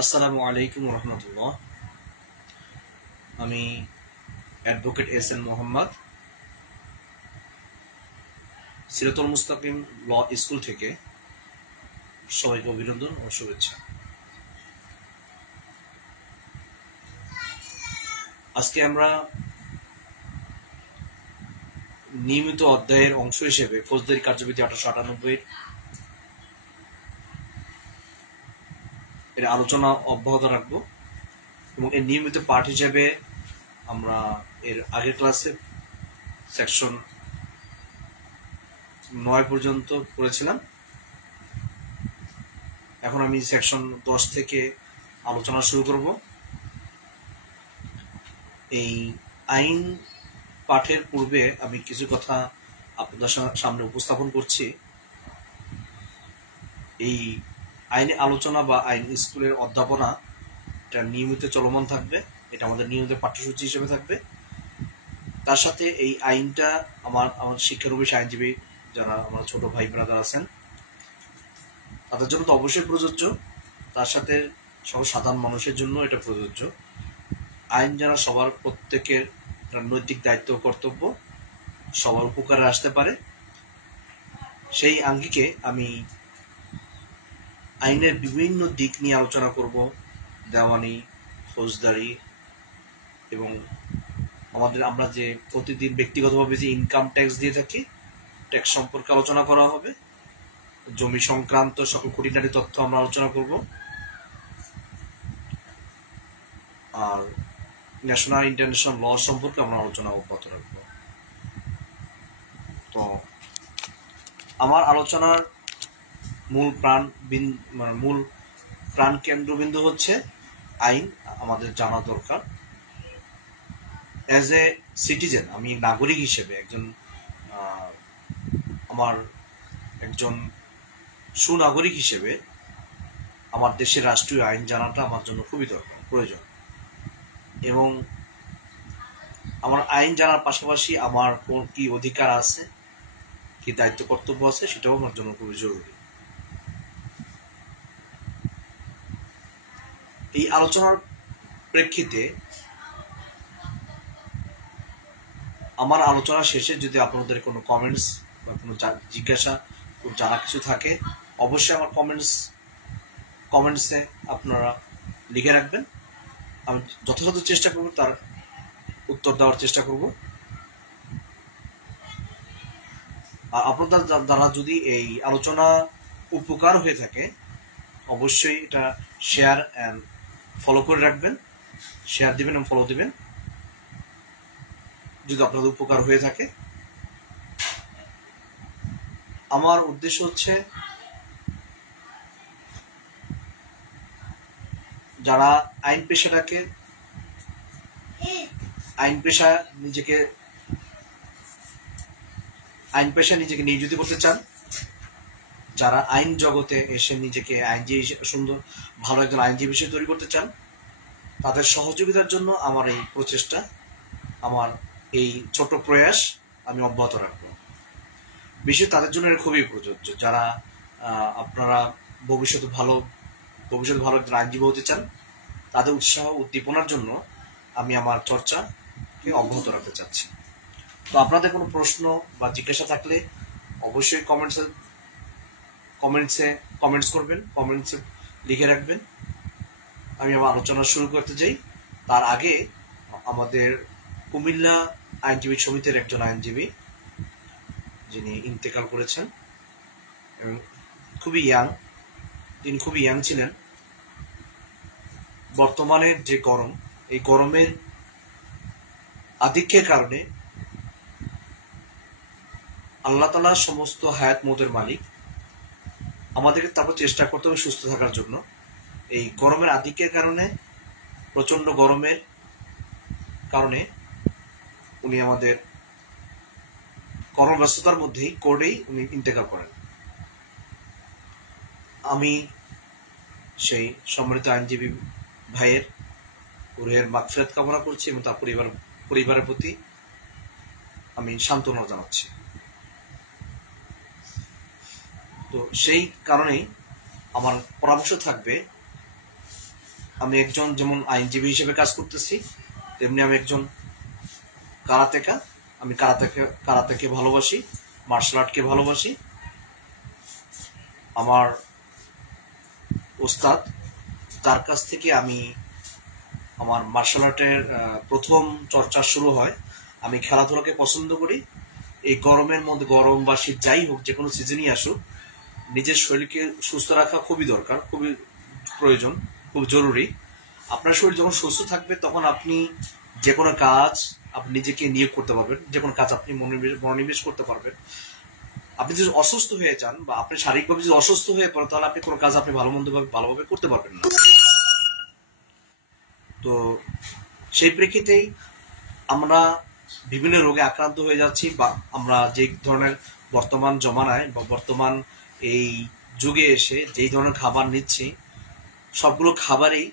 আসসালামু আলাইকুম রহমতুল্লাহ। আমি অ্যাডভোকেট এস এন মোহাম্মদ, সিরাতুল মুস্তাকিম ল স্কুল থেকে সবাইকে অভিনন্দন ও শুভেচ্ছা। আজকে আমরা নিয়মিত অধ্যায়ের অংশ হিসেবে ফৌজদারি কার্যবিধি 1898 এর আলোচনা অব্যাহত রাখব এবং এর নিয়মিত পাঠ হিসেবে আমরা এর আগের ক্লাসে সেকশন 9 পর্যন্ত পড়েছিলাম। এখন আমি সেকশন 10 থেকে আলোচনা শুরু করব। এই আইন পাঠের পূর্বে আমি কিছু কথা আপনাদের সামনে উপস্থাপন করছি। এই আইনে আলোচনা বা আইন স্কুলের অধ্যাপনা এটা নিয়মিত চলমান থাকবে, এটা আমাদের নিয়মিত পাঠ্যসূচি হিসেবে থাকবে। তার সাথে এই আইনটা আমার শিক্ষানবিশ আইনজীবী যারা আমার ছোট ভাই ব্রাদার আছেন তাদের জন্য তো অবশ্যই প্রযোজ্য, তার সাথে সব সাধারণ মানুষের জন্য এটা প্রযোজ্য। আইন যারা সবার প্রত্যেকের নৈতিক দায়িত্ব কর্তব্য সবার উপকারে আসতে পারে, সেই আঙ্গিকে আমি আইনের বিভিন্ন দিক নিয়ে আলোচনা করব। দেওয়ানি, ফৌজদারি এবং আমরা যে প্রতিদিন ব্যক্তিগতভাবে যে ইনকাম ট্যাক্স দিয়ে থাকি ট্যাক্স সম্পর্কে আলোচনা করা হবে। জমি সংক্রান্ত সকল খুঁটিনাটি তথ্য আমরা আলোচনা করব। আর ন্যাশনাল ইন্টারন্যাশনাল ল সম্পর্কে আমরা আলোচনা অব্যাহত রাখব। তো আমার আলোচনার মূল প্রাণ কেন্দ্রবিন্দু হচ্ছে আইন আমাদের জানা দরকার। অ্যাজ এ সিটিজেন, আমি নাগরিক হিসেবে একজন সুনাগরিক হিসেবে আমার দেশের রাষ্ট্রীয় আইন জানাটা আমার জন্য খুবই দরকার, প্রয়োজন। এবং আমার আইন জানার পাশাপাশি আমার কি অধিকার আছে, কি দায়িত্ব কর্তব্য আছে, সেটাও আমার জন্য খুবই জরুরি। এই আলোচনার প্রেক্ষিতে আমার আলোচনা শেষে যদি আপনাদের কোনো কমেন্টস বা কোনো জিজ্ঞাসা জানা কিছু থাকে, অবশ্যই আমার কমেন্টসে আপনারা লিখে রাখবেন। আমি যথাযথ চেষ্টা করব তার উত্তর দেওয়ার চেষ্টা করব। আর আপনাদের দ্বারা যদি এই আলোচনা উপকার হয়ে থাকে, অবশ্যই এটা শেয়ার অ্যান্ড ফলো করে রাখবেন। শেয়ার দিবেন এবং ফলো দিবেন যদি আপনাদের উপকার হয়ে থাকে। আমার উদ্দেশ্য হচ্ছে যারা আইন পেশায় নিজেকে নিয়োজিত করতে চান, যারা আইন জগতে এসে নিজেকে ভালো একজন আইনজীবী হিসেবে তৈরি করতে চান, তাদের সহযোগিতার জন্য আমার এই প্রচেষ্টা, আমার এই ছোট প্রয়াস আমি অব্যাহত রাখব। বিশেষ তাদের জন্য খুবই প্রযোজ্য যারা আপনারা ভবিষ্যতে ভালো একজন আইনজীবী হতে চান। তাদের উৎসাহ উদ্দীপনার জন্য আমি আমার চর্চাকে অব্যাহত রাখতে চাচ্ছি। তো আপনাদের কোনো প্রশ্ন বা জিজ্ঞাসা থাকলে অবশ্যই কমেন্টস করবেন, কমেন্টসে লিখে রাখবেন। আমি আমার আলোচনা শুরু করতে চাই। তার আগে আমাদের কুমিল্লা আইনজীবী সমিতির একজন আইনজীবী যিনি ইন্তেকাল করেছেন এবং তিনি খুবই ইয়াং ছিলেন। বর্তমানের যে গরম, এই গরমের আধিক্যের কারণে আল্লাহ তাআলা সমস্ত হায়াত মতের মালিক, আমাদেরকে তারপর চেষ্টা করতে হবে সুস্থ থাকার জন্য। এই গরমের আধিক্যের কারণে, প্রচন্ড গরমের কারণে উনি আমাদের কর্মব্যস্ততার মধ্যেই কোর্টেই উনি ইন্তেকাল করেন। আমি সেই সম্মানিত আইনজীবী ভাইয়ের রুহের মাগফিরাত কামনা করছি এবং তার পরিবারের প্রতি আমি সান্ত্বনা জানাচ্ছি। তো সেই কারণেই আমার পরামর্শ থাকবে আমি একজন যেমন আইনজীবী হিসেবে কাজ করতেছি, তেমনি আমি একজন কারাতেকা। আমি কারাতেকে ভালোবাসি, মার্শাল আর্টকে ভালোবাসি। আমার ওস্তাদ, তার কাছ থেকে আমি আমার মার্শাল আর্টের প্রথম চর্চা শুরু হয়। আমি খেলাধুলাকে পছন্দ করি। এই গরমের মধ্যে, গরম বা শীত যাই হোক, যে কোনো সিজনই আসুক, নিজের শরীরকে সুস্থ রাখা খুবই দরকার, খুবই প্রয়োজন, খুব জরুরি। আপনার শরীর যখন সুস্থ থাকবে তখন আপনি যে কোনো কাজ আপনি নিজেকে নিয়োগ করতে পারবেন, যে কোনো কাজ আপনি মনোনিবেশ করতে পারবেন। আপনি যদি অসুস্থ হয়ে যান বা আপনি শারীরিকভাবে যদি অসুস্থ হয়ে পড়েন, তাহলে আপনি কোনো কাজ আপনি ভালোভাবে করতে পারবেন না। তো সেই প্রেক্ষিতেই আমরা বিভিন্ন রোগে আক্রান্ত হয়ে যাচ্ছি, বা আমরা যে ধরনের বর্তমান জমানায় বা বর্তমান এই যুগে এসে যেই ধরনের খাবার নিচ্ছি, সবগুলো খাবারেই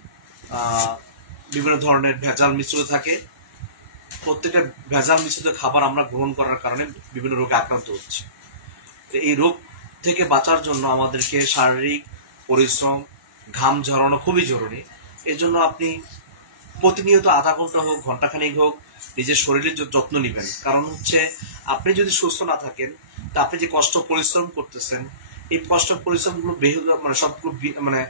বিভিন্ন ধরনের ভেজাল মিশ্রিত থাকে। প্রত্যেকটা ভেজাল মিশ্রিত খাবার আমরা গ্রহণ করার কারণে বিভিন্ন রোগে আক্রান্ত হচ্ছে। তো এই রোগ থেকে বাঁচার জন্য আমাদেরকে শারীরিক পরিশ্রম, ঘাম ঝরানো খুবই জরুরি। এর জন্য আপনি প্রতিনিয়ত আধা ঘন্টা হোক, ঘন্টাখানেক হোক, নিজের শরীরের যত্ন নেবেন। কারণ হচ্ছে আপনি যদি সুস্থ না থাকেন, তা আপনি যে কষ্ট পরিশ্রম করতেছেন, এই কষ্ট পরিশ্রমগুলো মানে সবগুলো মানে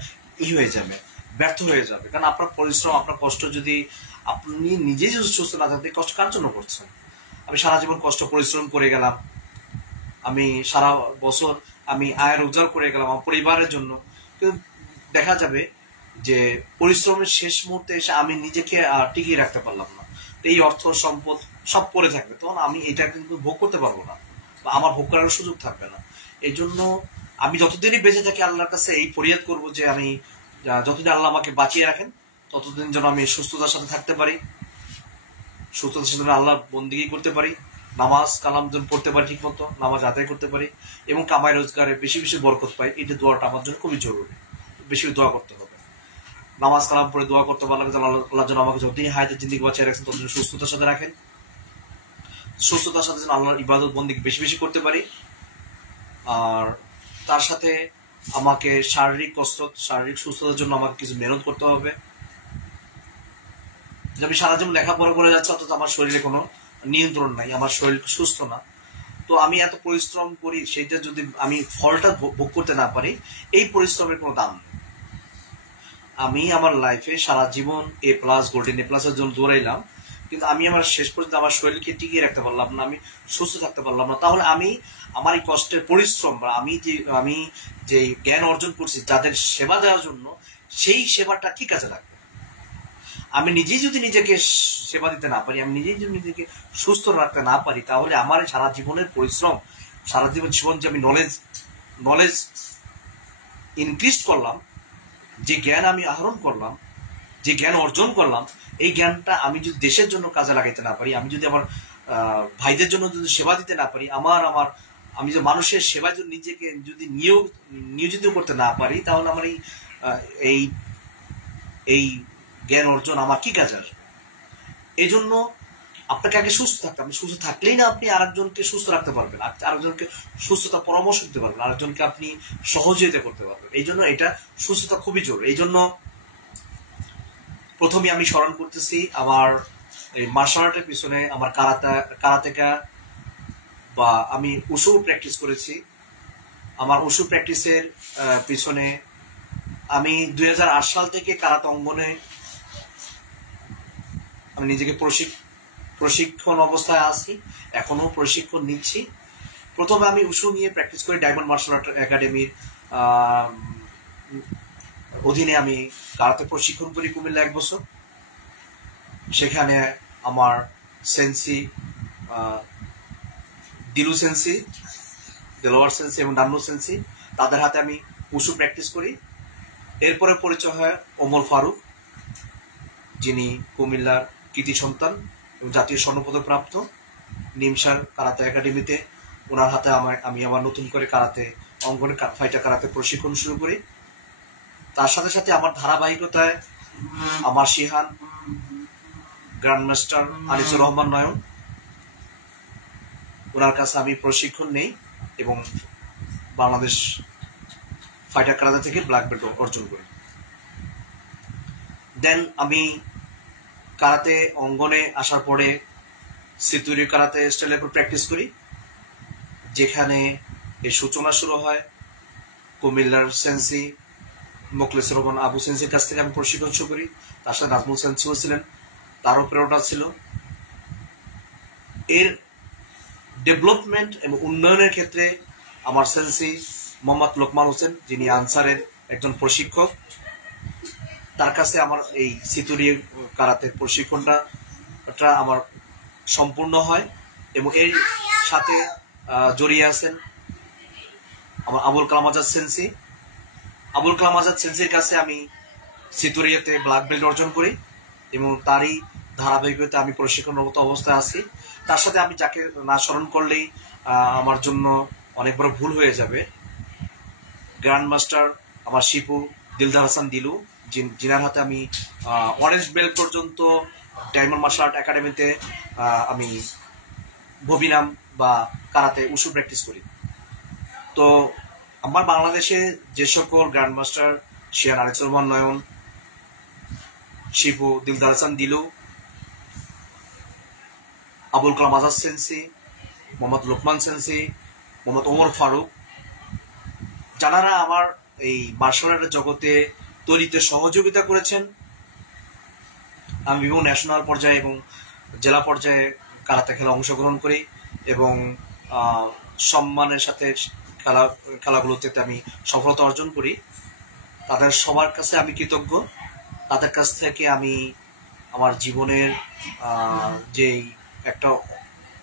হয়ে যাবে, ব্যর্থ হয়ে যাবে। কারণ আপনার পরিশ্রম, আপনার কষ্ট যদি আপনি নিজেই যদি সুস্থ না থাকতে, কষ্ট কার জন্য করছেন? আমি সারা জীবন কষ্ট পরিশ্রম করে গেলাম, আমি সারা বছর আমি আয় রোজগার করে গেলাম আমার পরিবারের জন্য, কিন্তু দেখা যাবে যে পরিশ্রমের শেষ মুহূর্তে এসে আমি নিজেকে টিকিয়ে রাখতে পারলাম না। তো এই অর্থ সম্পদ সব পড়ে থাকবে, তখন আমি এটা কিন্তু ভোগ করতে পারবো না, বা আমার ভোগ করার সুযোগ থাকবে না। এই জন্য আমি যতদিনই বেঁচে থাকি আল্লাহর কাছে এই ফরিয়াদ করবো যে আমি যতদিন আল্লাহ আমাকে বাঁচিয়ে রাখেন, ততদিন যেন আমি সুস্থতার সাথে থাকতে পারি, সুস্থতার সাথে আল্লাহ বন্দিগি করতে পারি, নামাজ কালাম যেন পড়তে পারি, ঠিক মতো নামাজ আদায় করতে পারি, এবং কামাই রোজগারে বেশি বেশি বরকত পাই। এটা দোয়াটা আমার জন্য খুবই জরুরি, বেশি দোয়া করতে হবে। নামাজ কালাম পড়ে দোয়া করতে পারলে আল্লাহ যেন আমাকে যতদিন হায়াতের জিন্দিগি বাঁচিয়ে রাখছেন, ততদিন সুস্থতার সাথে রাখেন, সুস্থতার সাথে যেন আল্লাহর ইবাদত বন্দিগি বেশি বেশি করতে পারি। আর তার সাথে আমাকে শারীরিক কসরত, শারীরিক সুস্থতার জন্য আমাকে কিছু মেহনত করতে হবে। আমি সারা জীবন লেখাপড়া করে যাচ্ছি, অথচ আমার শরীরে কোনো নিয়ন্ত্রণ নাই, আমার শরীর সুস্থ না। তো আমি এত পরিশ্রম করি, সেইটা যদি আমি ফলটা ভোগ করতে না পারি, এই পরিশ্রমের কোনো দাম নেই। আমি আমার লাইফে সারা জীবন A+ গোল্ডেন A+ এর জন্য দৌড়াইলাম, কিন্তু আমি আমার শেষ পর্যন্ত আমার শরীরকে টিকিয়ে রাখতে পারলাম না, আমি সুস্থ থাকতে পারলাম না। তাহলে আমি আমার এই কষ্টের পরিশ্রম বা আমি যে জ্ঞান অর্জন করছি যাদের সেবা দেওয়ার জন্য, সেই সেবাটা কি কাজে লাগবে? আমি নিজেই যদি নিজেকে সেবা দিতে না পারি, আমি নিজেই যদি নিজেকে সুস্থ রাখতে না পারি, তাহলে আমার সারা জীবনের পরিশ্রম, সারা জীবন যে আমি নলেজ ইনক্রিজ করলাম, যে জ্ঞান আমি আহরণ করলাম, যে জ্ঞান অর্জন করলাম, এই জ্ঞানটা আমি যদি দেশের জন্য কাজে লাগাইতে না পারি, আমি যদি আমার ভাইদের জন্য যদি সেবা দিতে না পারি, আমি যে মানুষের সেবায় যদি নিজেকে যদি নিয়োজিত করতে না পারি, তাহলে আমার এই জ্ঞান অর্জন আমার কি কাজে আসবে? এই জন্য আপনাকে আগে সুস্থ থাকতে, আপনি সুস্থ থাকলেই না আপনি আরেকজনকে সুস্থ রাখতে পারবেন, আরেকজনকে সুস্থতা পরামর্শ দিতে পারবেন, আরেকজনকে আপনি সহযোগিতা করতে পারবেন। এই জন্য এটা সুস্থতা খুবই জরুরি। এই জন্য প্রথমে আমি স্মরণ করতেছি আমার এই মার্শাল আর্টের পিছনে আমার কারাতেকা বা আমি উশু প্র্যাকটিস করেছি। আমার উশু প্র্যাকটিসের পিছনে আমি 2008 সাল থেকে কারাতে অঙ্গনে আমি নিজেকে প্রশিক্ষণ অবস্থায় আছি, এখনো প্রশিক্ষণ নিচ্ছি। প্রথমে আমি উশু নিয়ে প্র্যাকটিস করি ডায়মন্ড মার্শাল আর্ট একাডেমির অধীনে। আমি কারাতে প্রশিক্ষণ করি কুমিল্লা 1 বছর। সেখানে আমার সেন্সি দিলু সেন্সি, দেলোয়ার সেন্সি এবং ডান্নু সেন্সি, তাদের হাতে আমি উশু প্র্যাকটিস করি। এরপরে পরিচয় হয় ওমর ফারুক, যিনি কুমিল্লার কৃতি সন্তান এবং জাতীয় স্বর্ণপদক প্রাপ্ত, নিমসার কারাতে একাডেমিতে। ওনার হাতে আমি আবার নতুন করে কারাতে অঙ্গনে ফাইটার কারাতে প্রশিক্ষণ শুরু করি। তার সাথে সাথে আমার ধারাবাহিকতায় আমার শিহান গ্র্যান্ডমাস্টার আনিসুর রহমান নয়ন, ওনার কাছে আমি প্রশিক্ষণ নেই এবং বাংলাদেশ ফাইটার কারাতে থেকে ব্ল্যাক বেল্ট অর্জন করি। দেন আমি কারাতে অঙ্গনে আসার পরে সিতুরি কারাতে স্টাইলের উপর প্র্যাকটিস করি, যেখানে এই সূচনা শুরু হয় কুমিল্লার সেন্সি মোখলেসুর রহমান আবু সেন্সির কাছ থেকে আমি প্রশিক্ষণ শুরু করি। তার সাথে নাজমুল সেন্সিও ছিলেন, তারও প্রেরণা ছিল। এর ডেভেলপমেন্ট এবং উন্নয়নের ক্ষেত্রে আমার সেন্সি মোহাম্মদ লোকমান হোসেন, যিনি আনসারের একজন প্রশিক্ষক, তার কাছে আমার এই সিতুরি কারাতে প্রশিক্ষণটা আমার সম্পূর্ণ হয়। এবং এর সাথে জড়িয়ে আছেন আমার আবুল কালাম আজাদ সেন্সি। আবুল কালাম আজাদ সেন্সির কাছে আমি সিতুরিয়াতে ব্ল্যাক বেল্ট অর্জন করি এবং তারই ধারাবাহিকতা আমি প্রশিক্ষণরত অবস্থায় আছি। তার সাথে আমি যাকে না স্মরণ করলেই আমার জন্য অনেক বড় ভুল হয়ে যাবে, গ্র্যান্ড মাস্টার আমার শিপু দিলদার হাসান দিলু, যিনার হাতে আমি অরেঞ্জ বেল্ট পর্যন্ত ডায়মন্ড মার্শাল আর্ট একাডেমিতে আমি ভবিনাম বা কারাতে উশু প্র্যাকটিস করি। তো আমার বাংলাদেশে যে সকল গ্র্যান্ড মাস্টার শিয়ান আনিসুর রহমান নয়ন, শিপু দিলদার হাসান দিলু, আবুল কালাম আজাদ সেন্সি, মোহাম্মদ লোকমান সেন্সি, মোহাম্মদ ওমর ফারুক, যারা আমার এই মার্শাল আর্টের জগতে তৈরিতে সহযোগিতা করেছেন, আমি বিভিন্ন ন্যাশনাল পর্যায়ে এবং জেলা পর্যায়ে কারাতে খেলা অংশগ্রহণ করি এবং সম্মানের সাথে খেলাগুলোতে আমি সফলতা অর্জন করি। তাদের সবার কাছে আমি কৃতজ্ঞ। তাদের কাছ থেকে আমি আমার জীবনের যেই একটা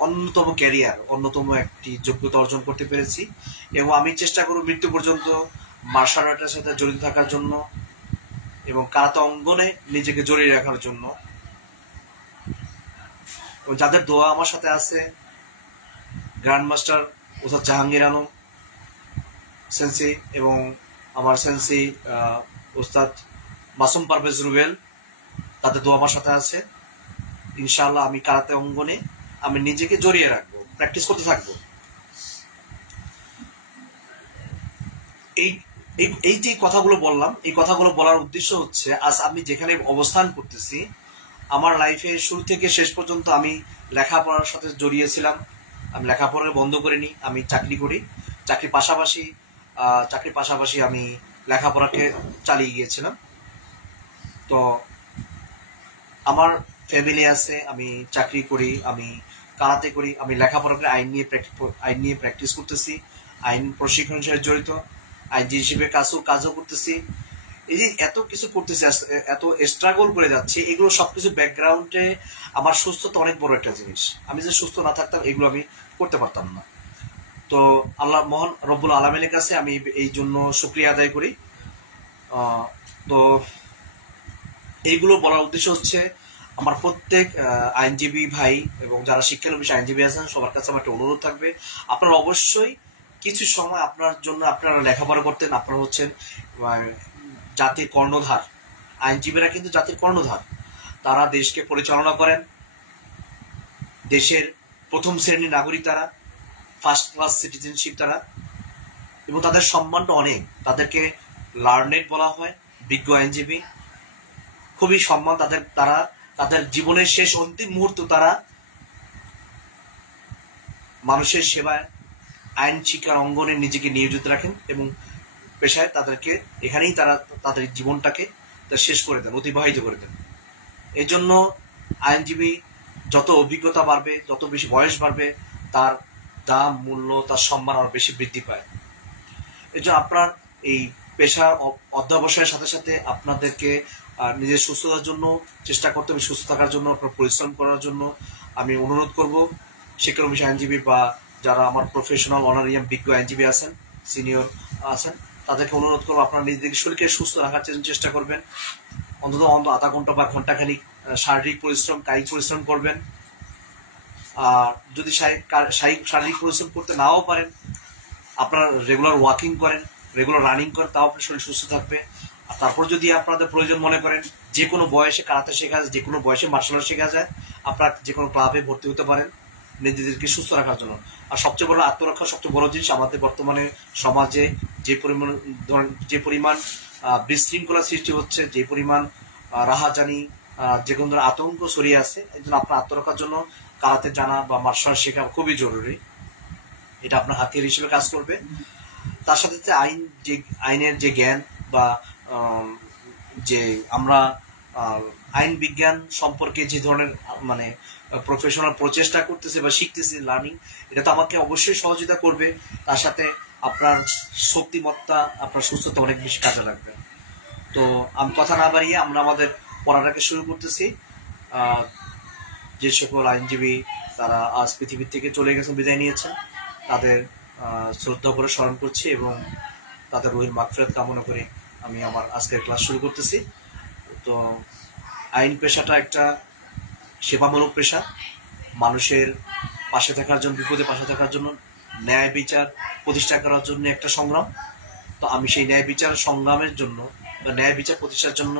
অন্যতম ক্যারিয়ার, অন্যতম একটি যোগ্যতা অর্জন করতে পেরেছি এবং আমি চেষ্টা করব মৃত্যু পর্যন্ত মার্শাল আর্টের সাথে জড়িত থাকার জন্য এবং কারাতে অঙ্গনে নিজেকে জড়িয়ে রাখার জন্য। যাদের দোয়া আমার সাথে আছে, গ্র্যান্ড মাস্টার ওস্তাদ জাহাঙ্গীর আলম সেন্সি এবং আমার সেন্সি ওস্তাদ মাসুম পারভেজ রুবেল, তাদের দোয়া আমার সাথে আছে। ইনশাআল্লাহ আমি কারাতে অঙ্গনে আমি নিজেকে জড়িয়ে রাখবো, প্র্যাকটিস করতে থাকবো। এই যে কথাগুলো বললাম, এই কথাগুলো বলার উদ্দেশ্য হচ্ছে আজ আমি যেখানে অবস্থান করতেছি, আমার লাইফে শুরু থেকে শেষ পর্যন্ত আমি লেখাপড়ার সাথে জড়িয়েছিলাম। আমি লেখাপড়া বন্ধ করিনি, আমি চাকরি করি। চাকরির পাশাপাশি আমি লেখাপড়াকে চালিয়ে গিয়েছিলাম। তো আমার ফ্যামিলি আছে, আমি চাকরি করি, আমি কারাতে করি, আমি লেখাপড়া করে আইন নিয়ে প্র্যাকটিস করতেছি, আইন প্রশিক্ষণের সাথে জড়িত, আইনজীবী হিসেবে কাজও করতেছি। এই যে এত কিছু করতেছি, এত স্ট্রাগল করে যাচ্ছে, এগুলো সবকিছু ব্যাকগ্রাউন্ডে আমার সুস্থতা অনেক বড় একটা জিনিস। আমি যে সুস্থ না থাকতাম এগুলো আমি করতে পারতাম না। তো আল্লাহ মহান রব্বুল আলামিনের কাছে আমি এই জন্য শুকরিয়া আদায় করি। তো এইগুলো বলার উদ্দেশ্য হচ্ছে আমার প্রত্যেক আইনজীবী ভাই এবং যারা শিক্ষানবিশ আইনজীবী আছেন সবার কাছে আমার একটা অনুরোধ থাকবে, আপনারা অবশ্যই কিছু সময় আপনার জন্য আপনারা লেখাপড়া করতেন। আপনারা হচ্ছেন জাতির কর্ণধার, আইনজীবীরা কিন্তু জাতির কর্ণধার। তারা দেশকে পরিচালনা করেন, দেশের প্রথম শ্রেণীর নাগরিক তারা, ফার্স্ট ক্লাস সিটিজেনশিপ তারা, এবং তাদের সম্মানটা অনেক। তাদেরকে লার্নেড বলা হয়, বিজ্ঞ আইনজীবী, খুবই সম্মান তাদের। তাদের জীবনের শেষ অন্তিম মুহূর্ত তারা মানুষের সেবায় আইন শিক্ষার অঙ্গনে নিজেকে নিয়োজিত রাখেন এবং পেশায় তাদেরকে এখানেই তারা তাদের জীবনটাকে শেষ করে দেন, অতিবাহিত করে দেন। এই জন্য আইনজীবী যত অভিজ্ঞতা বাড়বে, যত বেশি বয়স বাড়বে, তার দাম, মূল্য, তার সম্মান আরো বেশি বৃদ্ধি পায়। এই জন্য আপনার এই পেশার অধ্যবসায়ের সাথে সাথে আপনাদেরকে নিজের সুস্থতার জন্য চেষ্টা করতে হবে, সুস্থ থাকার জন্য আপনার পরিশ্রম করার জন্য আমি অনুরোধ করব। শিক্ষানবিশ আইনজীবী বা যারা আমার প্রফেশনাল অনারিয়াম বিজ্ঞ আইনজীবী আছেন, সিনিয়র আছেন, তাদেরকে অনুরোধ করবো আপনারা নিজেদেরকে শরীরকে সুস্থ রাখার চেষ্টা করবেন। অন্তত আধা ঘন্টা বা ঘন্টাখানিক শারীরিক পরিশ্রম, কায়িক পরিশ্রম করবেন। আর যদি শারীরিক পরিশ্রম করতে নাও পারেন, আপনারা রেগুলার ওয়াকিং করেন, রেগুলার রানিং করেন, তাও আপনার শরীর সুস্থ থাকবে। আর তারপর যদি আপনাদের প্রয়োজন মনে করেন, যে কোনো বয়সে কারাতে শেখা যায়, যে কোনো বয়সে মার্শাল আর্ট শেখা যায়, আপনারা যে কোনো ক্লাবে ভর্তি হতে পারেন নিজেদেরকে সুস্থ রাখার জন্য। আর সবচেয়ে বড় আত্মরক্ষা, সবচেয়ে বড় জিনিস আমাদের বর্তমানে সমাজে যে পরিমাণ বিশৃঙ্খলা সৃষ্টি হচ্ছে, যে পরিমাণ রাহাজানি, যে কোনো ধরনের আতঙ্ক ছড়িয়ে আছে। এই জন্য আপনার আত্মরক্ষার জন্য কারাতে জানা বা মার্শাল শেখা খুবই জরুরি। এটা আপনার হাতিয়ার হিসেবে কাজ করবে। তার সাথে আইনের যে জ্ঞান বা যে আমরা আইন বিজ্ঞান সম্পর্কে যে ধরনের মানে প্রফেশনাল প্রচেষ্টা করতেছি বা শিখতেছি, লার্নিং, এটা তো আমাকে অবশ্যই সহযোগিতা করবে। তার সাথে আপনার শক্তিমত্তা, আপনার সুস্থতা অনেক বেশি কাজে লাগবে। তো আমি কথা না বাড়িয়ে আমরা আমাদের পড়াটাকে শুরু করতেছি। যে সকল আইনজীবী তারা আজ পৃথিবীর থেকে চলে গেছেন, বিদায় নিয়েছেন, তাদের শ্রদ্ধা করে স্মরণ করছি এবং তাদের রুহের মাগফিরাত কামনা করে আমি আমার আজকের ক্লাস শুরু করতেছি। তো আইন পেশাটা একটা সেবামূলক পেশা, মানুষের পাশে থাকার জন্য, বিপদে পাশে থাকার জন্য, ন্যায় বিচার প্রতিষ্ঠা করার জন্য একটা সংগ্রাম। তো আমি সেই ন্যায় বিচার সংগ্রামের জন্য বা ন্যায় বিচার প্রতিষ্ঠার জন্য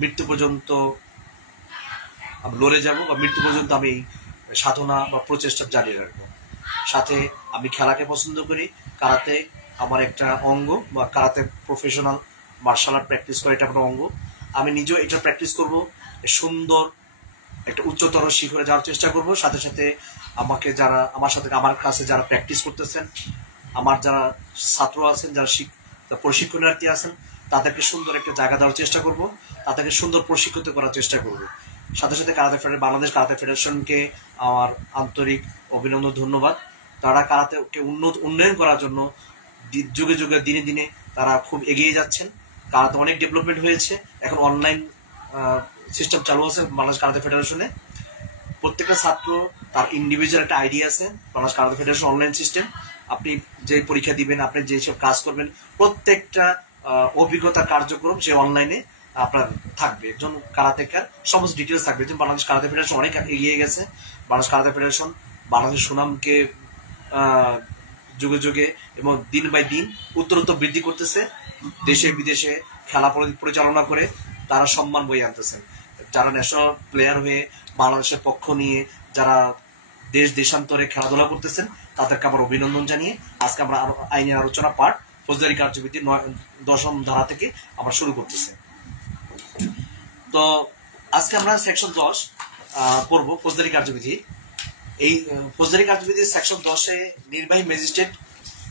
মৃত্যু পর্যন্ত আমি লড়ে যাব বা মৃত্যু পর্যন্ত আমি সাধনা বা প্রচেষ্টা জারি রাখবো। সাথে আমি খেলাকে পছন্দ করি, কারাতে আমার একটা অঙ্গ বা karate professional martial art practice করা এটা আমার অঙ্গ। আমি নিজেও এটা প্র্যাকটিস করব, সুন্দর একটা উচ্চতর শিখরে যাওয়ার চেষ্টা করব। সাথে সাথে আমাকে যারা আমার কাছে যারা প্র্যাকটিস করতেছেন, আমার যারা ছাত্র আছেন, যারা প্রশিক্ষণার্থী আছেন, তাদেরকে সুন্দর একটা জায়গা দেওয়ার চেষ্টা করব, তাদেরকে সুন্দর প্রশিক্ষিত করার চেষ্টা করব। সাথে সাথে বাংলাদেশ কারাতে ফেডারেশনকে আমার আন্তরিক অভিনন্দন, ধন্যবাদ। তারা কারাতেকে উন্নয়ন করার জন্য যুগে যুগে দিনে দিনে তারা খুব এগিয়ে যাচ্ছেন। কারাতে অনেক ডেভেলপমেন্ট হয়েছে, এখন অনলাইন সিস্টেম চালু আছে বাংলাদেশ কারাতে ফেডারেশনে। প্রত্যেকটা ছাত্র তার ইন্ডিভিজুয়াল একটা আইডিয়া আছে Bangladesh karate federation online system. আপনি যে পরীক্ষা দিবেন, আপনি যেসব কাজ করবেন, প্রত্যেকটা অভিজ্ঞতা কার্যক্রম সে অনলাইনে আপনার থাকবে। একজন কারাতেকার সমস্ত ডিটেলস থাকবে। বাংলাদেশ কারাতে ফেডারেশন অনেক এগিয়ে গেছে। বাংলাদেশ কারাতে ফেডারেশন বাংলাদেশের সুনামকে যুগে যুগে এবং দিন বাই দিন উত্তরোত্তর বৃদ্ধি করতেছে। দেশে বিদেশে খেলা পরিচালনা করে তারা সম্মান বয়ে আনতেছেন। যারা ন্যাশনাল প্লেয়ার হয়ে বাংলাদেশের পক্ষ নিয়ে যারা দেশান্তরে খেলাধুলা করতেছেন, তাদেরকে আমার অভিনন্দন জানিয়ে আজকে আমরা আইনের আলোচনা পাঠ ফৌজদারি কার্যবিধির 10ম ধারা থেকে আমরা শুরু করতেছি। তো আজকে আমরা সেকশন 10 পড়ব, ফৌজদারি কার্যবিধি। এই ফৌজদারি কার্যবিধির সেকশন 10-এ নির্বাহী ম্যাজিস্ট্রেট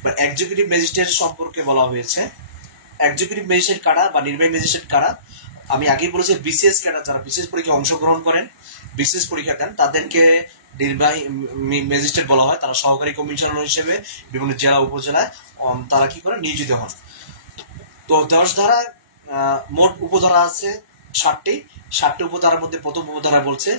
বা এক্সিকিউটিভ ম্যাজিস্ট্রেট সম্পর্কে বলা হয়েছে। এক্সিকিউটিভ ম্যাজিস্ট্রেট কারা বা নির্বাহী ম্যাজিস্ট্রেট কারা? আমি আগেই বলেছি বিসিএস ক্যাডার, যারা বিশেষ পরীক্ষায় অংশগ্রহণ করেন, বিশেষ পরীক্ষা দেন, তাদেরকে নির্বাহী ম্যাজিস্ট্রেট বলা হয়। তারা সহকারী কমিশনার হিসেবে বিভিন্ন জেলা উপজেলায় তারা কি করে নিয়োজিত হন। তো 10 ধারা মোট উপধারা আছে 60টি উপধারার মধ্যে প্রথম উপধারা বলছে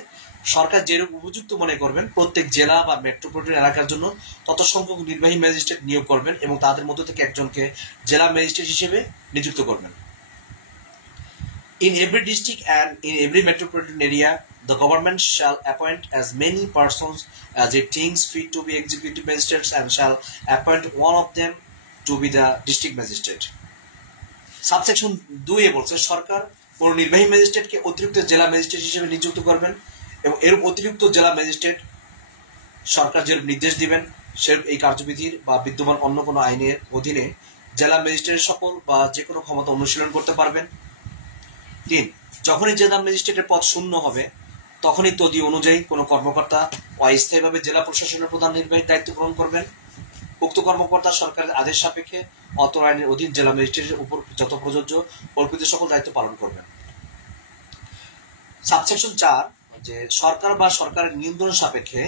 সরকার যেরকম উপযুক্ত মনে করবেন প্রত্যেক জেলা বা মেট্রোপলিটন এলাকার জন্য তত সংখ্যক নির্বাহী ম্যাজিস্ট্রেট নিয়োগ করবেন এবং তাদের মধ্য থেকে একজনকে জেলা ম্যাজিস্ট্রেট হিসেবে নিযুক্ত করবেন। In every district and in every metropolitan area, the government shall appoint as many persons as it thinks fit to be executive magistrates and shall appoint one of them to be the district magistrate. Subsection 2 বলছে সরকার কোন নির্বাহী ম্যাজিস্ট্রেটকে অতিরিক্ত জেলা magistrate হিসেবে নিযুক্ত করবেন এবং এর অতিরিক্ত জেলা ম্যাজিস্ট্রেট সরকার যেরূপ নির্দেশ দিবেন সেরূপ এই কার্যবিধির বা বিদ্যমান অন্য কোনো আইনের অধীনে জেলা ম্যাজিস্ট্রেটের সকল বা যে কোনো ক্ষমতা অনুশীলন করতে পারবেন। 3, যখনই জেলা ম্যাজিস্ট্রেটের পদ শূন্য হবে তখনই তদীয় অনুযায়ী কোনো কর্মকর্তা অস্থায়ীভাবে জেলা প্রশাসনের প্রধান নির্বাহীর দায়িত্ব গ্রহণ করবেন। উক্ত কর্মকর্তা সরকারের আদেশ সাপেক্ষে অত্র আইনের অধীন জেলা ম্যাজিস্ট্রেটের উপর যত প্রযোজ্য কল্পিত সকল দায়িত্ব পালন করবেন। সাবসেকশন 4, যে সরকার বা সরকারের নিয়ন্ত্রণ সাপেক্ষে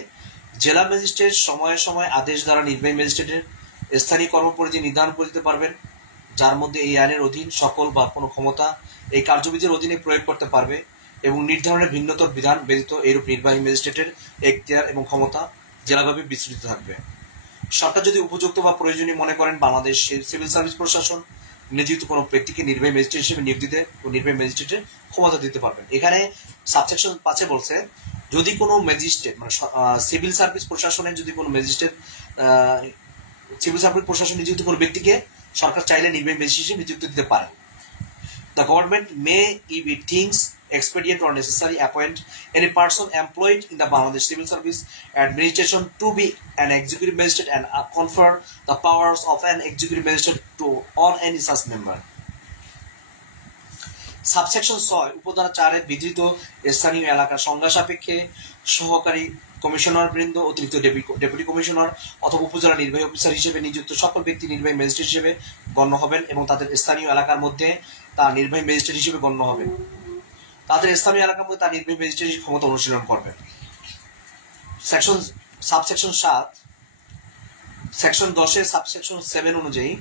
জেলা ম্যাজিস্ট্রেট সময়ে সময়ে আদেশ দ্বারা নির্বাহী ম্যাজিস্ট্রেটের স্থানীয় কর্মপরিধি নির্ধারণ করে দিতে পারবেন, যার মধ্যে এই আইনের অধীন সকল বা কোনো ক্ষমতা এই কার্যবিধির অধীনে প্রয়োগ করতে পারবে এবং নির্ধারণের ভিন্নতর বিধান ব্যতীত এরূপ নির্বাহী ম্যাজিস্ট্রেটের এখতিয়ার এবং ক্ষমতা জেলাভাবে বিস্তৃত থাকবে। সরকার যদি উপযুক্ত বা প্রয়োজনীয় মনে করেন বাংলাদেশ সিভিল সার্ভিস প্রশাসন নিয়োজিত কোনো ব্যক্তিকে নির্বাহী ম্যাজিস্ট্রেট হিসেবে নিয়োগ দিতে ও নির্বাহী ম্যাজিস্ট্রেটের ক্ষমতা দিতে পারবেন। এখানে সাবসেকশন 5 বলছে যদি কোনো ম্যাজিস্ট্রেট মানে সিভিল সার্ভিস প্রশাসনের যদি কোনো ম্যাজিস্ট্রেট সিভিল সার্ভিস প্রশাসন নিযুক্ত কোনো ব্যক্তিকে সরকার চাইলে নির্বাহী ম্যাজিস্ট্রেট হিসেবে নিযুক্ত দিতে পারে। The government may, if it thinks expedient or necessary, appoint any person employed in the Bangladesh Civil Service Administration to be an executive magistrate and confer the powers of an executive magistrate to on any such member. Subsection 6 উপধারা 4 বিধৃত স্থানীয় এলাকার সংজ্ঞা সাপেক্ষে সহকারী commissioner বৃন্দ, অতিরিক্ত deputy commissioner অথবা উপজেলা নির্বাহী অফিসার হিসেবে নিযুক্ত সকল ব্যক্তি নির্বাহী ম্যাজিস্ট্রেট হিসেবে গণ্য হবেন এবং তাদের স্থানীয় এলাকার মধ্যে তার নির্বাহী ম্যাজিস্ট্রেট হিসেবে গণ্য হবেন। তাদের স্থানীয় এলাকার মধ্যে তার নির্বাহী ম্যাজিস্ট্রেট ক্ষমতা অনুশীলন করবেন। সাবসেকশন 7 সেকশন 10 সাবসেকশন 7 অনুযায়ী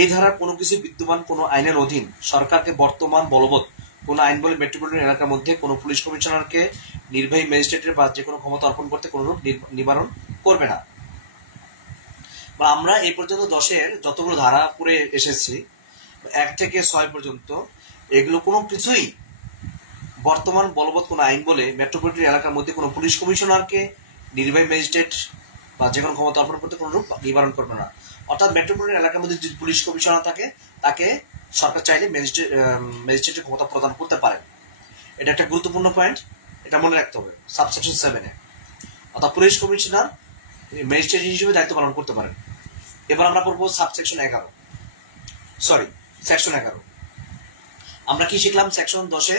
এই ধারার কোনো কিছু বিদ্যমান কোনো আইনের অধীন সরকারকে বর্তমান বলবৎ কোনো আইন বলে মেট্রোপলিটন এলাকার মধ্যে কোনো পুলিশ কমিশনারকে নির্বাহী ম্যাজিস্ট্রেটের বা যে কোনো ক্ষমতা অর্পণ করতে কোনরূপ নিবারণ করবে না। আমরা এই পর্যন্ত 10-এর যতগুলো ধারা পড়ে এসেছি 1 থেকে 6 পর্যন্ত, এগুলো কোনো কিছুই বর্তমান বলবৎ কোনো আইন বলে মেট্রোপলিটন এলাকার মধ্যে কোনো পুলিশ কমিশনারকে নির্বাহী ম্যাজিস্ট্রেট বা যে কোনো ক্ষমতা অর্পণ করতে কোনরূপ নিবারণ করবে না। অর্থাৎ মেট্রোপলিটন এলাকার মধ্যে যদি পুলিশ কমিশনার থাকে তাকে সরকার চাইলে ম্যাজিস্ট্রেটের ক্ষমতা প্রদান করতে পারে। এটা একটা গুরুত্বপূর্ণ পয়েন্ট, এটা মনে রাখতে হবে। সাবসেকশন 7 অর্থাৎ পুলিশ কমিশনার ম্যাজিস্ট্রেট হিসেবে দায়িত্ব পালন করতে পারেন। এবার আমরা পড়বো সেকশন 11। আমরা কি শিখলাম সেকশন 10-এ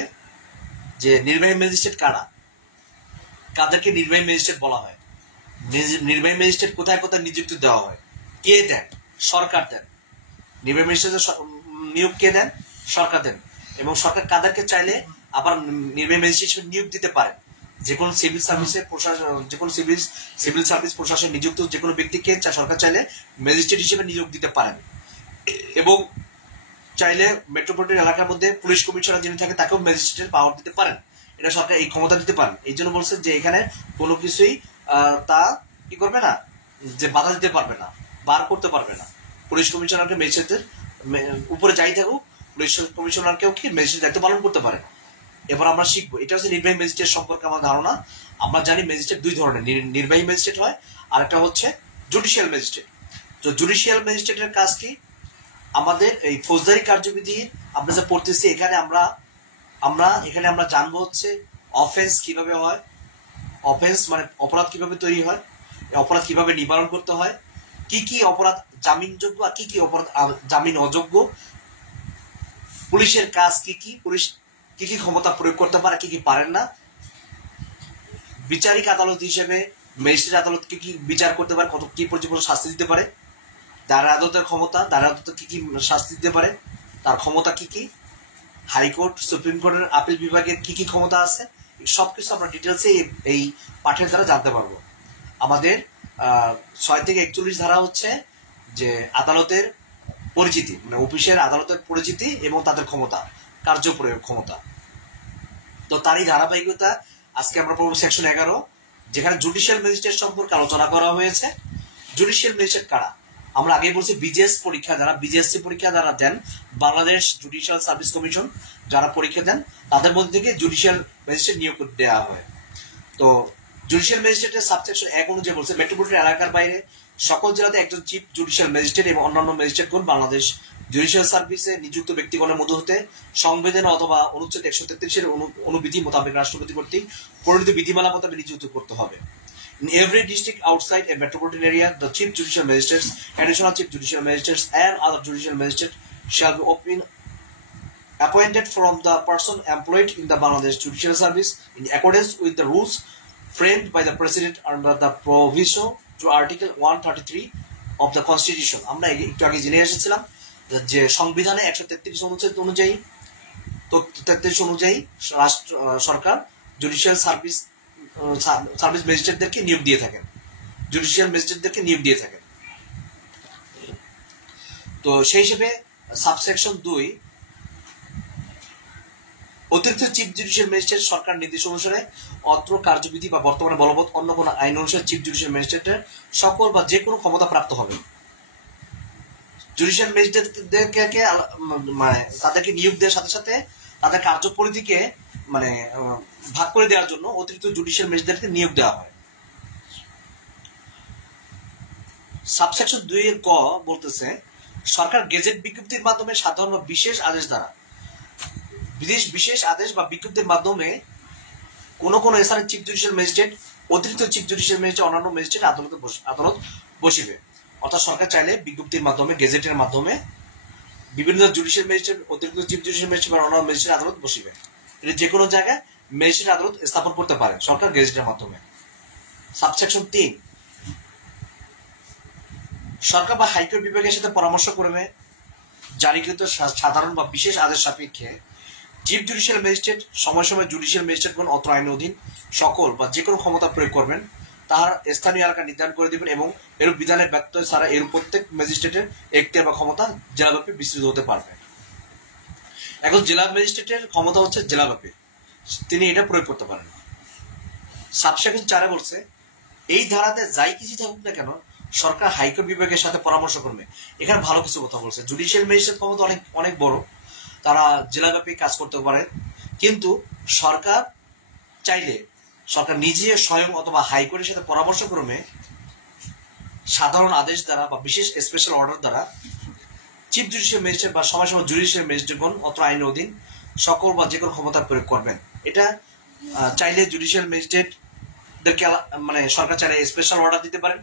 যে নির্বাহী ম্যাজিস্ট্রেট কারা, কাদেরকে নির্বাহী ম্যাজিস্ট্রেট বলা হয়, নির্বাহী ম্যাজিস্ট্রেট কোথায় কোথায় নিযুক্তি দেওয়া হয়, কে দেন, সরকার দেন। নির্বাহী ম্যাজিস্ট্রেটের নিয়োগ কে দেন, সরকার দেন। এবং সরকার কাদেরকে চাইলে আবার নির্বাহী ম্যাজিস্ট্রেট হিসেবে নিয়োগ দিতে পারেন। যে কোনো সিভিল সার্ভিসে সিভিল সার্ভিস প্রশাসনে নিযুক্ত যে কোনো ব্যক্তিকে সরকার চাইলে ম্যাজিস্ট্রেট হিসেবে নিয়োগ দিতে পারেন। এবং চাইলে মেট্রোপলিটন এলাকার মধ্যে পুলিশ কমিশনার যিনি থাকে তাকেও ম্যাজিস্ট্রেটের পাওয়ার দিতে পারেন। এটা সরকার এই ক্ষমতা দিতে পারেন। এই জন্য বলছে যে এখানে কোনো কিছুই তা কি করবে না, যে বাধা দিতে পারবে না, বার করতে পারবে না। পুলিশ কমিশনারকে ম্যাজিস্ট্রেটের উপরে যাই থাকুক, পুলিশ কমিশনারকেও কি ম্যাজিস্ট্রেট দায়িত্ব পালন করতে পারে। এবার আমরা শিখবো, এটা হচ্ছে নির্বাহী ম্যাজিস্ট্রেট সম্পর্কে আমার ধারণা। আমরা জানি ম্যাজিস্ট্রেট দুই ধরনের, নির্বাহী ম্যাজিস্ট্রেট হয় আর একটা হচ্ছে জুডিশিয়াল ম্যাজিস্ট্রেট। তো জুডিশিয়াল ম্যাজিস্ট্রেটের কাজ কি, আমাদের এই ফৌজদারি কার্যবিধি আমরা যা পড়তেছি এখানে আমরা জানবো হচ্ছে অফেন্স কিভাবে হয়, অফেন্স মানে অপরাধ কিভাবে তৈরি হয়, অপরাধ কিভাবে নিবারণ করতে হয়, কি কি অপরাধ জামিনযোগ্য আর কি কি অপরাধ জামিন অযোগ্য, পুলিশের কাজ কি কি, পুলিশ কি কি ক্ষমতা প্রয়োগ করতে পারে, কি কি পারেন না, বিচারিক আদালত হিসেবে ম্যাজিস্ট্রেট আদালত কি কি বিচার করতে পারে, কত কি পর্যন্ত শাস্তি দিতে পারে, দায়রা আদালতের ক্ষমতা, দায়রা আদালত কি কি শাস্তি দিতে পারে, তার ক্ষমতা কি কি, হাইকোর্ট সুপ্রিম কোর্টের আপিল বিভাগের কি কি ক্ষমতা আছে, সবকিছু আমরা ডিটেলসে এই পাঠের দ্বারা জানতে পারবো। আমাদের 6 থেকে 41 ধারা হচ্ছে যে আদালতের পরিচিতি, মানে অফিসের আদালতের পরিচিতি এবং তাদের ক্ষমতা, কার্যপ্রয়োগ ক্ষমতা। তো তারই ধারাবাহিকতা আজকে আমরা পড়বো সেকশন 11, যেখানে জুডিশিয়াল ম্যাজিস্ট্রেট সম্পর্কে আলোচনা করা হয়েছে। জুডিশিয়াল ম্যাজিস্ট্রেট কারা, আমরা আগেই বলছি বিজিএস পরীক্ষা যারা বিজিএসসি পরীক্ষা যারা দেন, বাংলাদেশ জুডিশিয়াল সার্ভিস কমিশন যারা পরীক্ষা দেন, তাদের মধ্যে থেকে জুডিশিয়াল ম্যাজিস্ট্রেট নিয়োগ দেওয়া হয়। তো জুডিশিয়াল ম্যাজিস্ট্রেটের সাবসেকশন 1 অনুযায়ী বলছে মেট্রোপলিটন এলাকার বাইরে সকল জেলাতে একজন চিফ জুডিশিয়াল ম্যাজিস্ট্রেট এবং অন্যান্য ম্যাজিস্ট্রেটগণ বাংলাদেশ জুডিশিয়াল সার্ভিসে নিযুক্ত ব্যক্তিগণের মধ্য হতে সংবিধান অথবা অনুচ্ছেদ 133-এর অনুবিধি মোতাবেক রাষ্ট্রপতি কর্তৃক প্রণীত বিধিমালা মোতাবেক নিযুক্ত করতে হবে। In every district outside a metropolitan area, the chief judicial magistrates, additional chief judicial magistrates, and other judicial magistrates shall be appointed from the person employed in the Bangladesh Judicial Service in accordance with the rules framed by the President under the provision to Article 133 of the Constitution. আমরা একটু আগে জেনে এসেছিলাম যে সংবিধানে 133 অনুচ্ছেদ অনুযায়ী, তো 33 অনুযায়ী সরকার জুডিশিয়াল সার্ভিস ম্যাজিস্ট্রেটদেরকে নিয়োগ দিয়ে থাকেন, জুডিশিয়াল ম্যাজিস্ট্রেটদেরকে নিয়োগ দিয়ে থাকেন। তো সেই হিসেবে সাবসেকশন 2, অতিরিক্ত চিফ জুডিশিয়াল ম্যাজিস্ট্রেট সরকার নির্দেশ অনুসারে অত্র কার্যবিধি বা বর্তমানে বলবৎ অন্য কোনো আইন অনুসারে চিফ জুডিশিয়াল ম্যাজিস্ট্রেটের সকল বা যে কোনো ক্ষমতা প্রাপ্ত হবে। জুডিশিয়াল ম্যাজিস্ট্রেটদেরকে মানে তাদেরকে নিয়োগ দেওয়ার সাথে সাথে তাদের কার্যপরিধিকে মানে ভাগ করে দেওয়ার জন্য অতিরিক্ত জুডিশিয়াল ম্যাজিস্ট্রেটকে নিয়োগ দেওয়া হয়। সাবসেকশন 2 ক বলতেছে সরকার গেজেট বিজ্ঞপ্তির মাধ্যমে সাধারণ বা বিশেষ আদেশ দ্বারা বিশেষ আদেশ বা বিজ্ঞপ্তির মাধ্যমে কোন কোন স্থানের চিফ জুডিশিয়াল ম্যাজিস্ট্রেট, অতিরিক্ত চিফ জুডিশিয়াল ম্যাজিস্ট্রেট, অন্যান্য ম্যাজিস্ট্রেট আদালত বসিবে। অর্থাৎ সরকার চাইলে বিজ্ঞপ্তির মাধ্যমে, গেজেটের মাধ্যমে বিভিন্ন জুডিশিয়াল ম্যাজিস্ট্রেট, অতিরিক্ত চিফ জুডিশিয়াল ম্যাজিস্ট্রেট বা অন্যান্য ম্যাজিস্ট্রেট আদালত বসিবে। এটা যে কোনো জায়গায় ম্যাজিস্ট্রেট আদালত স্থাপন করতে পারে সরকার গেজেটের মাধ্যমে। সাবসেকশন 3, সরকার বা হাইকোর্ট বিভাগের সাথে পরামর্শ করবে জারিকৃত সাধারণ বা বিশেষ আদেশ সাপেক্ষে চিফ জুডিশিয়াল ম্যাজিস্ট্রেট সময় সময় জুডিশিয়াল ম্যাজিস্ট্রেটগণ অত্র আইনের অধীন সকল বা যে কোনো ক্ষমতা প্রয়োগ করবেন, তাহার স্থানীয় এলাকা নির্ধারণ করে দিবেন এবং এরূপ বিধানের ব্যত্যয় ছাড়া এরূপ প্রত্যেক ম্যাজিস্ট্রেটের এখতিয়ার বা ক্ষমতা জেলাব্যাপী বিস্তৃত হতে পারবে। এখন জেলা ম্যাজিস্ট্রেটের ক্ষমতা হচ্ছে জেলাব্যাপী, তিনি এটা প্রয়োগ করতে পারেন। সাবসেকশন 4 বলছে এই ধারাতে যাই কিছু থাকুক না কেন সরকার হাইকোর্ট বিভাগের সাথে পরামর্শ করবে। এখানে ভালো কিছু কথা বলছে, জুডিশিয়াল ম্যাজিস্ট্রেট ক্ষমতা অনেক অনেক বড়, তারা জেলাব্যাপী কাজ করতে পারে, কিন্তু সরকার চাইলে সরকার নিজে স্বয়ং অথবা হাইকোর্টের সাথে পরামর্শ ক্রমে সাধারণ আদেশ দ্বারা বা বিশেষ স্পেশাল অর্ডার দ্বারা চিফ জুডিশিয়াল ম্যাজিস্ট্রেট বা সময় সময় জুডিশিয়াল ম্যাজিস্ট্রেটগণ অত্র আইনের অধীন সকল বা যে কোনো ক্ষমতা প্রয়োগ করবেন। এটা চাইলে জুডিশিয়াল ম্যাজিস্ট্রেটদেরকে মানে সরকার চাইলে স্পেশাল অর্ডার দিতে পারেন,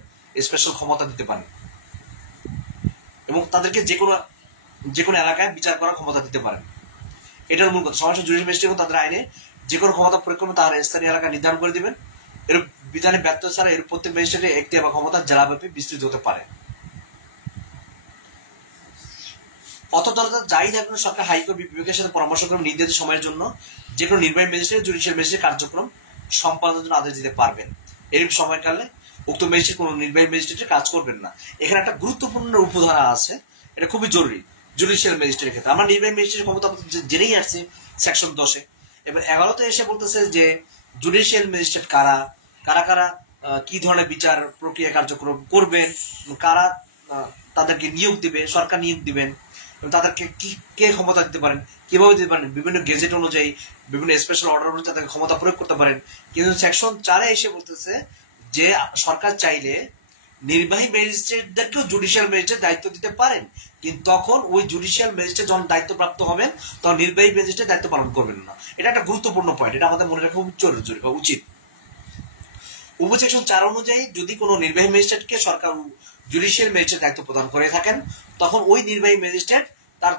স্পেশাল ক্ষমতা দিতে পারেন এবং তাদেরকে যে কোনো এলাকায় বিচার করার ক্ষমতা দিতে পারেন। এটার মূল কথা। সময় জুডিশিয়াল ম্যাজিস্ট্রেট তাদের আইনে যে কোনো ক্ষমতা প্রয়োগ করবেন, তার স্থানীয় এলাকা নির্ধারণ করে দিবেন। এর বিধানে ব্যর্থ ছাড়া এর প্রত্যেক ম্যাজিস্ট্রেটের এখতিয়ার বা ক্ষমতা জেলাব্যাপী বিস্তৃত হতে পারে। অতদরকার যাই থাকুন সরকার হাইকোর্ট বিভাগের সাথে পরামর্শ করে নির্ধারিত সময়ের জন্য যে কোনো নির্বাহী ম্যাজিস্ট্রেট জুডিশিয়াল ম্যাজিস্ট্রেট কার্যক্রম সম্পাদনের জন্য আদেশ দিতে পারবেন। এর সময়কালে উক্ত ম্যাজিস্ট্রেট কোনো নির্বাহী ম্যাজিস্ট্রেটের কাজ করবেন না। এখানে একটা গুরুত্বপূর্ণ উপধারা আছে, এটা খুবই জরুরি জুডিশিয়াল ম্যাজিস্ট্রেটের ক্ষেত্রে। আমরা নির্বাহী ম্যাজিস্ট্রেটের ক্ষমতা জেনেই আসছি সেকশন 10-এ। এবার 11-তে এসে বলতেছে যে জুডিশিয়াল ম্যাজিস্ট্রেট কারা কারা কারা কি ধরনের বিচার প্রক্রিয়া কার্যক্রম করবেন, কারা তাদেরকে নিয়োগ দিবে, সরকার নিয়োগ দিবেন, তাদেরকে কে ক্ষমতা দিতে পারেন, কিভাবে দিতে পারেন, বিভিন্ন গেজেট অনুযায়ী বিভিন্ন স্পেশাল অর্ডার অনুযায়ী তাদেরকে ক্ষমতা প্রয়োগ করতে পারেন। কিন্তু সেকশন 4-এ এসে বলতেছে যে সরকার চাইলে নির্বাহী ম্যাজিস্ট্রেটদেরকেও জুডিশিয়াল ম্যাজিস্ট্রেট দায়িত্ব দিতে পারেন, কিন্তু তখন ওই জুডিশিয়াল ম্যাজিস্ট্রেট যখন দায়িত্বপ্রাপ্ত হবেন তখন নির্বাহী ম্যাজিস্ট্রেট দায়িত্ব পালন করবেন না। এটা একটা গুরুত্বপূর্ণ পয়েন্ট, এটা আমাদের মনে রাখা খুব জরুরি বা উচিত। উপসেকশন 4 অনুযায়ী যদি কোনো নির্বাহী ম্যাজিস্ট্রেটকে সরকার জুডিশিয়াল ম্যাজিস্ট্রেট দায়িত্ব প্রদান করে থাকেন, তখন ওই নির্বাহী ম্যাজিস্ট্রেট তার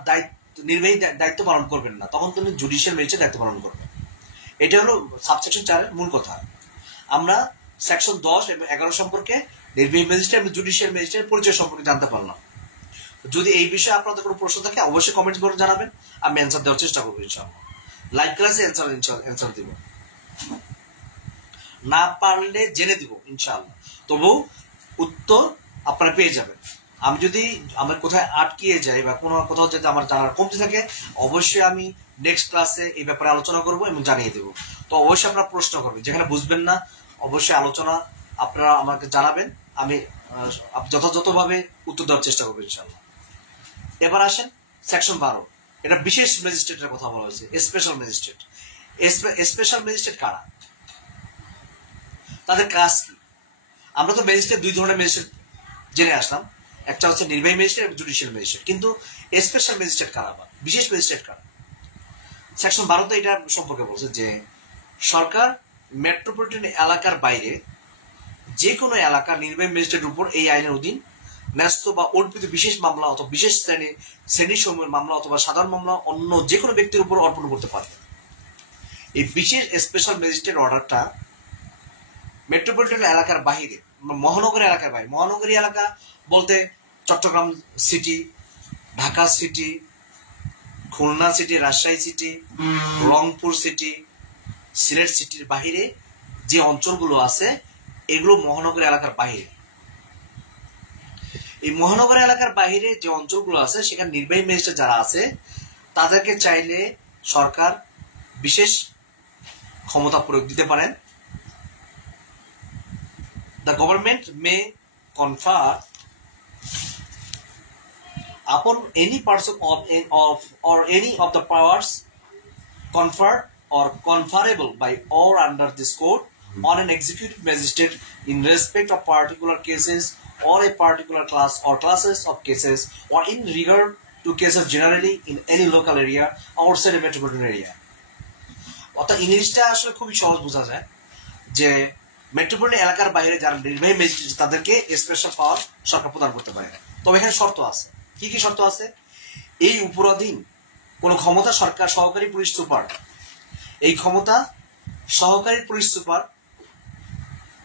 নির্বাহী দায়িত্ব পালন করবেন না, তখন তিনি জুডিশিয়াল ম্যাজিস্ট্রেট দায়িত্ব পালন করবেন। এটা হলো সাবসেকশন 4-এর মূল কথা। আমরা সেকশন 10 এবং 11 সম্পর্কে নির্বাহী ম্যাজিস্ট্রেট এবং জুডিশিয়াল ম্যাজিস্ট্রেট পরিচয় সম্পর্কে জানতে পারলাম। যদি এই বিষয়ে আপনাদের কোনো প্রশ্ন থাকে অবশ্যই কমেন্টস করে জানাবেন, আমি অ্যান্সার দেওয়ার চেষ্টা করবো ইনশাআল্লাহ। লাইভ ক্লাসে অ্যান্সার দিব, না পারলে জেনে দিব ইনশাআল্লাহ, তবু উত্তর আপনারা পেয়ে যাবেন। আমি যদি আমার কোথায় আটকিয়ে যাই বা কোনো কোথাও যদি আমার জানার কমতে থাকে অবশ্যই আমি নেক্সট ক্লাসে এই ব্যাপারে আলোচনা করব এবং জানিয়ে দেবো। তো অবশ্যই আপনারা প্রশ্ন করবেন, যেখানে বুঝবেন না অবশ্যই আলোচনা আপনারা আমাকে জানাবেন, আমি যথাযথভাবে উত্তর দেওয়ার চেষ্টা করবো ইনশাআল্লাহ। এবার আসেন সেকশন 12, এটা বিশেষ ম্যাজিস্ট্রেটের কথা বলা হয়েছে, স্পেশাল ম্যাজিস্ট্রেট। স্পেশাল ম্যাজিস্ট্রেট কারা, তাদের কাজ কি? আমরা তো ম্যাজিস্ট্রেট দুই ধরনের ম্যাজিস্ট্রেট জেনে আসলাম, একটা হচ্ছে নির্বাহী ম্যাজিস্ট্রেট এবং জুডিশিয়াল ম্যাজিস্ট্রেট, কিন্তু স্পেশাল ম্যাজিস্ট্রেট কারা বা বিশেষ ম্যাজিস্ট্রেট কারা? সেকশন 12-তে এটা সম্পর্কে বলছে যে সরকার মেট্রোপলিটন এলাকার বাইরে যে কোনো এলাকা নির্বাহী ম্যাজিস্ট্রেটের উপর এই আইনের অধীন ন্যস্ত বা অর্পিত বিশেষ মামলা অথবা বিশেষ শ্রেণী সমূহের মামলা অথবা সাধারণ মামলা অন্য যে কোনো ব্যক্তির উপর অর্পণ করতে পারবে। এই বিশেষ স্পেশাল ম্যাজিস্ট্রেট অর্ডারটা মেট্রোপলিটন এলাকার বাহিরে, মহানগরী এলাকার বাইরে, মহানগরী এলাকা বলতে Chattogram city, Dhaka city, Khulna city, Rajshahi city, Rangpur city, Sylhet সিটির বাহিরে যে অঞ্চলগুলো আছে এগুলো মহানগর এলাকার বাহিরে। এই মহানগর এলাকার বাহিরে যে অঞ্চলগুলো আছে সেখানে নির্বাহী ম্যাজিস্ট্রেট যারা আছে তাদেরকে চাইলে সরকার বিশেষ ক্ষমতা প্রয়োগ দিতে পারেন। The government may confer upon any person or any of the powers conferred or conferable by or under this code on an executive magistrate in respect of particular cases or a particular class or classes of cases or in regard to cases generally in any local area outside a metropolitan area. অর্থাৎ ইংলিশটা আসলে খুবই সহজ বোঝা যায় যে metropolitan এলাকার বাইরে যারা নির্বাহী ম্যাজিস্ট্রেট তাদেরকে স্পেশাল পাওয়ার সরকার প্রদান করতে পারে। তবে এখানে শর্ত আছে। কি কি শর্ত আছে? এই উপরাধীন কোন ক্ষমতা সরকার সহকারী পুলিশ সুপার, এই ক্ষমতা সহকারী পুলিশ সুপার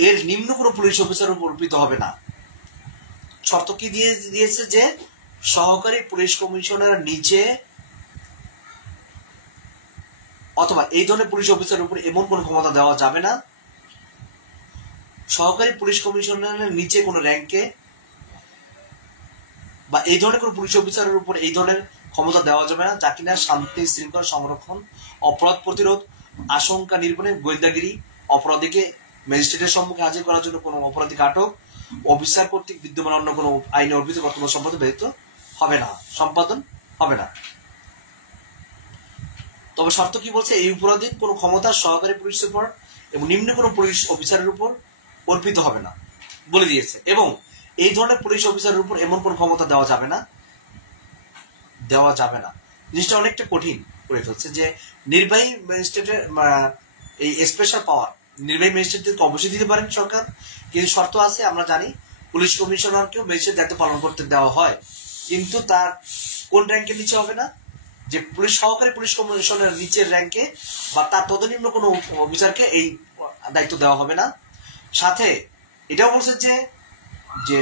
এর নিম্ন কোনো পুলিশ অফিসার উপর অর্পিত হবে না। শর্ত কি দিয়েছে যে সহকারী পুলিশ কমিশনার নিচে অথবা এই ধরনের পুলিশ অফিসারের উপর এমন কোনো ক্ষমতা দেওয়া যাবে না। সহকারী পুলিশ কমিশনারের নিচে কোনো র্যাঙ্কে বা এই ধরনের কোনো পুলিশ অফিসারের উপর এই ধরনের ক্ষমতা দেওয়া যাবে না যা কিনা শান্তি শৃঙ্খলা সংরক্ষণ, অপরাধ প্রতিরোধ, আশঙ্কা নির্মূলে, গোয়েন্দাগিরি, অপরাধীকে ম্যাজিস্ট্রেটের সম্মুখে হাজির করার জন্য কোনো অপরাধীকে আটক, অফিসার কর্তৃক বিদ্যমান অন্য কোনো আইনে অর্পিত কর্তব্য সম্পাদন হবে না। তবে শর্ত কি বলছে, এই উপরাধীন কোনো ক্ষমতা সহকারী পুলিশ সুপার এবং নিম্ন কোনো পুলিশ অফিসারের উপর অর্পিত হবে না বলে দিয়েছে। এবং এই ধরনের পুলিশ অফিসারের উপর এমন কোন ক্ষমতা দেওয়া যাবে না। জিনিসটা অনেকটা কঠিন করে ফেলছে যে নির্বাহী ম্যাজিস্ট্রেটের এই স্পেশাল পাওয়ার নির্বাহী ম্যাজিস্ট্রেটকে অবশ্যই দিতে পারেন সরকার, কিন্তু শর্ত আছে। আমরা জানি পুলিশ কমিশনারকেও ম্যাজিস্ট্রেট দায়িত্ব পালন করতে দেওয়া হয়, কিন্তু তার কোন র্যাঙ্কের নিচে হবে না, যে পুলিশ সহকারী পুলিশ কমিশনারের নিচের র্যাঙ্কে বা তার তদনিম্ন কোনো অফিসারকে এই দায়িত্ব দেওয়া হবে না। সাথে এটাও বলছে যে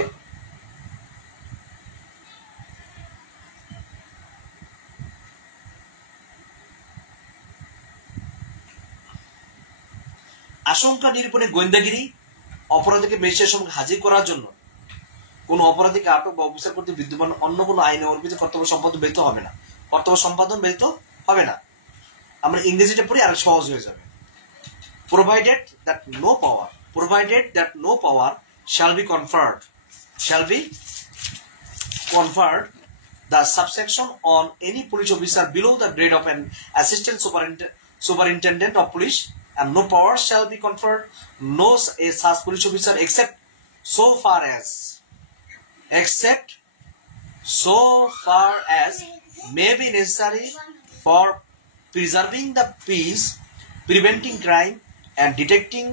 আশঙ্কা নিরূপণে গোয়েন্দাগিরি, অপরাধীকে ম্যাজিস্ট্রেটের সঙ্গে হাজির করার জন্য কোন অপরাধীকে আটক বা অফিসার কর্তৃক বিদ্যমান অন্য কোনো আইনে অর্পিত কর্তব্য সম্পাদন ব্যতীত হবে না। আমরা ইংরেজিটা পড়ি আর সহজ হয়ে যাবে। provided that no power shall be conferred the subsection on any police officer below the grade of an assistant superintendent of police, and no power shall be conferred no such police officer except so far as may be necessary for preserving the peace, preventing crime, and detecting,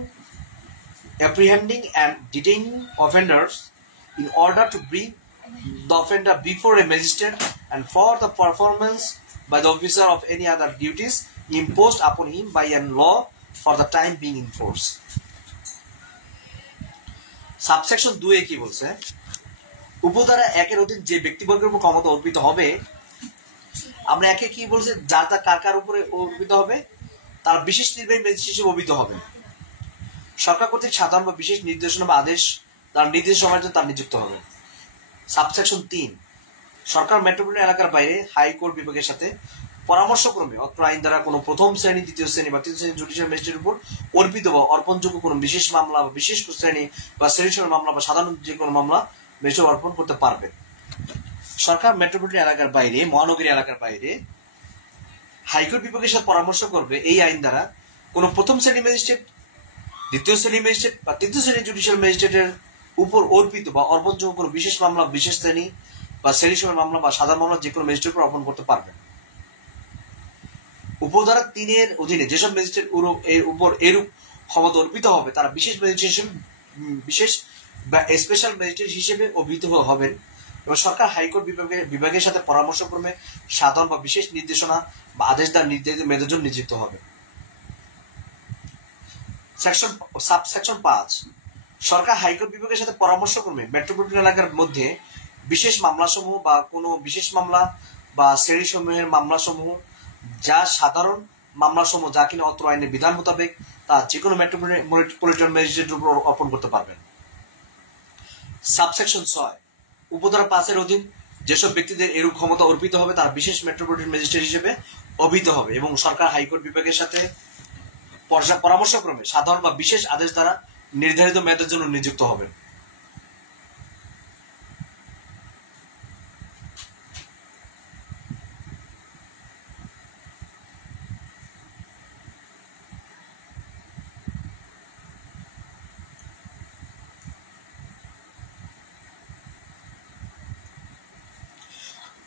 apprehending, and detaining offenders in order to bring the offender before a magistrate and for the performance by the officer of any other duties imposed upon him by a law for the time being in force. Subsection 2 এ কি বলছে, উপধারা 1 এর অধীন যে ব্যক্তিবর্গের উপর ক্ষমতা অর্পিত হবে, আমরা একে কি বলছে, যা তা কার উপরে অর্পিত হবে, তার বিশেষ নির্বাহী ম্যাজিস্ট্রেট হিসেবে অর্পিত হবে। সরকার কর্তৃক সাধারণ বা বিশেষ নির্দেশনা বা আদেশ তার নির্দেশ সময়ের জন্য তার নিযুক্ত হবে। সাবসেকশন 3, সরকার মেট্রোপলিটন এলাকার বাইরে হাইকোর্ট বিভাগের সাথে পরামর্শক্রমে অত্র আইন দ্বারা কোনো প্রথম শ্রেণী, দ্বিতীয় শ্রেণী বা তৃতীয় শ্রেণী জুডিশিয়াল ম্যাজিস্ট্রেটের উপর অর্পিত বা অর্পণযোগ্য কোনো বিশেষ মামলা বা বিশেষ শ্রেণী বা শ্রেণীসমেত মামলা বা সাধারণ যে কোনো মামলা ম্যাজিস্ট্রেট অর্পণ করতে পারবে। সরকার মেট্রোপলিটন এলাকার বাইরে, মহানগরী এলাকার বাইরে হাইকোর্ট বিভাগের সাথে পরামর্শ করবে এই আইন দ্বারা কোনো প্রথম শ্রেণী ম্যাজিস্ট্রেট, দ্বিতীয় শ্রেণী ম্যাজিস্ট্রেট বা তৃতীয় শ্রেণী জুডিশিয়াল ম্যাজিস্ট্রেটের উপর অর্পিত বা অর্পণযোগ্য কোনো বিশেষ মামলা, বিশেষ শ্রেণী বা শ্রেণীসমেত মামলা বা সাধারণ মামলা যে কোনো ম্যাজিস্ট্রেট উপর অর্পণ করতে পারবে। উপধারা 3 এর অধীনে যেসব ম্যাজিস্ট্রেট এর উপর এরূপ ক্ষমতা অর্পিত হবে তারা বিশেষ বা স্পেশাল ম্যাজিস্ট্রেট হিসেবে অভিহিত হবেন এবং সরকার হাইকোর্ট বিভাগের সাথে পরামর্শক্রমে সাধারণ বা বিশেষ নির্দেশনা বা আদেশ দ্বারা নির্ধারিত মেয়াদের জন্য নিযুক্ত হবে। সাবসেকশন 5, সরকার হাইকোর্ট বিভাগের সাথে পরামর্শক্রমে মেট্রোপলিটন এলাকার মধ্যে বিশেষ মামলাসমূহ বা কোনো বিশেষ মামলা বা শ্রেণীসমূহের মামলাসমূহ যা সাধারণ মামলাসমূহ যা কিনা অত্র আইনের বিধান মোতাবেক তা যে কোনো মেট্রোপলিটন ম্যাজিস্ট্রেটের উপর অর্পণ করতে পারবেন। সাবসেকশন 6, উপধারা 5 এর অধীন যেসব ব্যক্তিদের এরূপ ক্ষমতা অর্পিত হবে তারা বিশেষ মেট্রোপলিটন ম্যাজিস্ট্রেট হিসেবে অভিহিত হবে এবং সরকার হাইকোর্ট বিভাগের সাথে পরামর্শক্রমে সাধারণ বা বিশেষ আদেশ দ্বারা নির্ধারিত মেয়াদের জন্য নিযুক্ত হবে।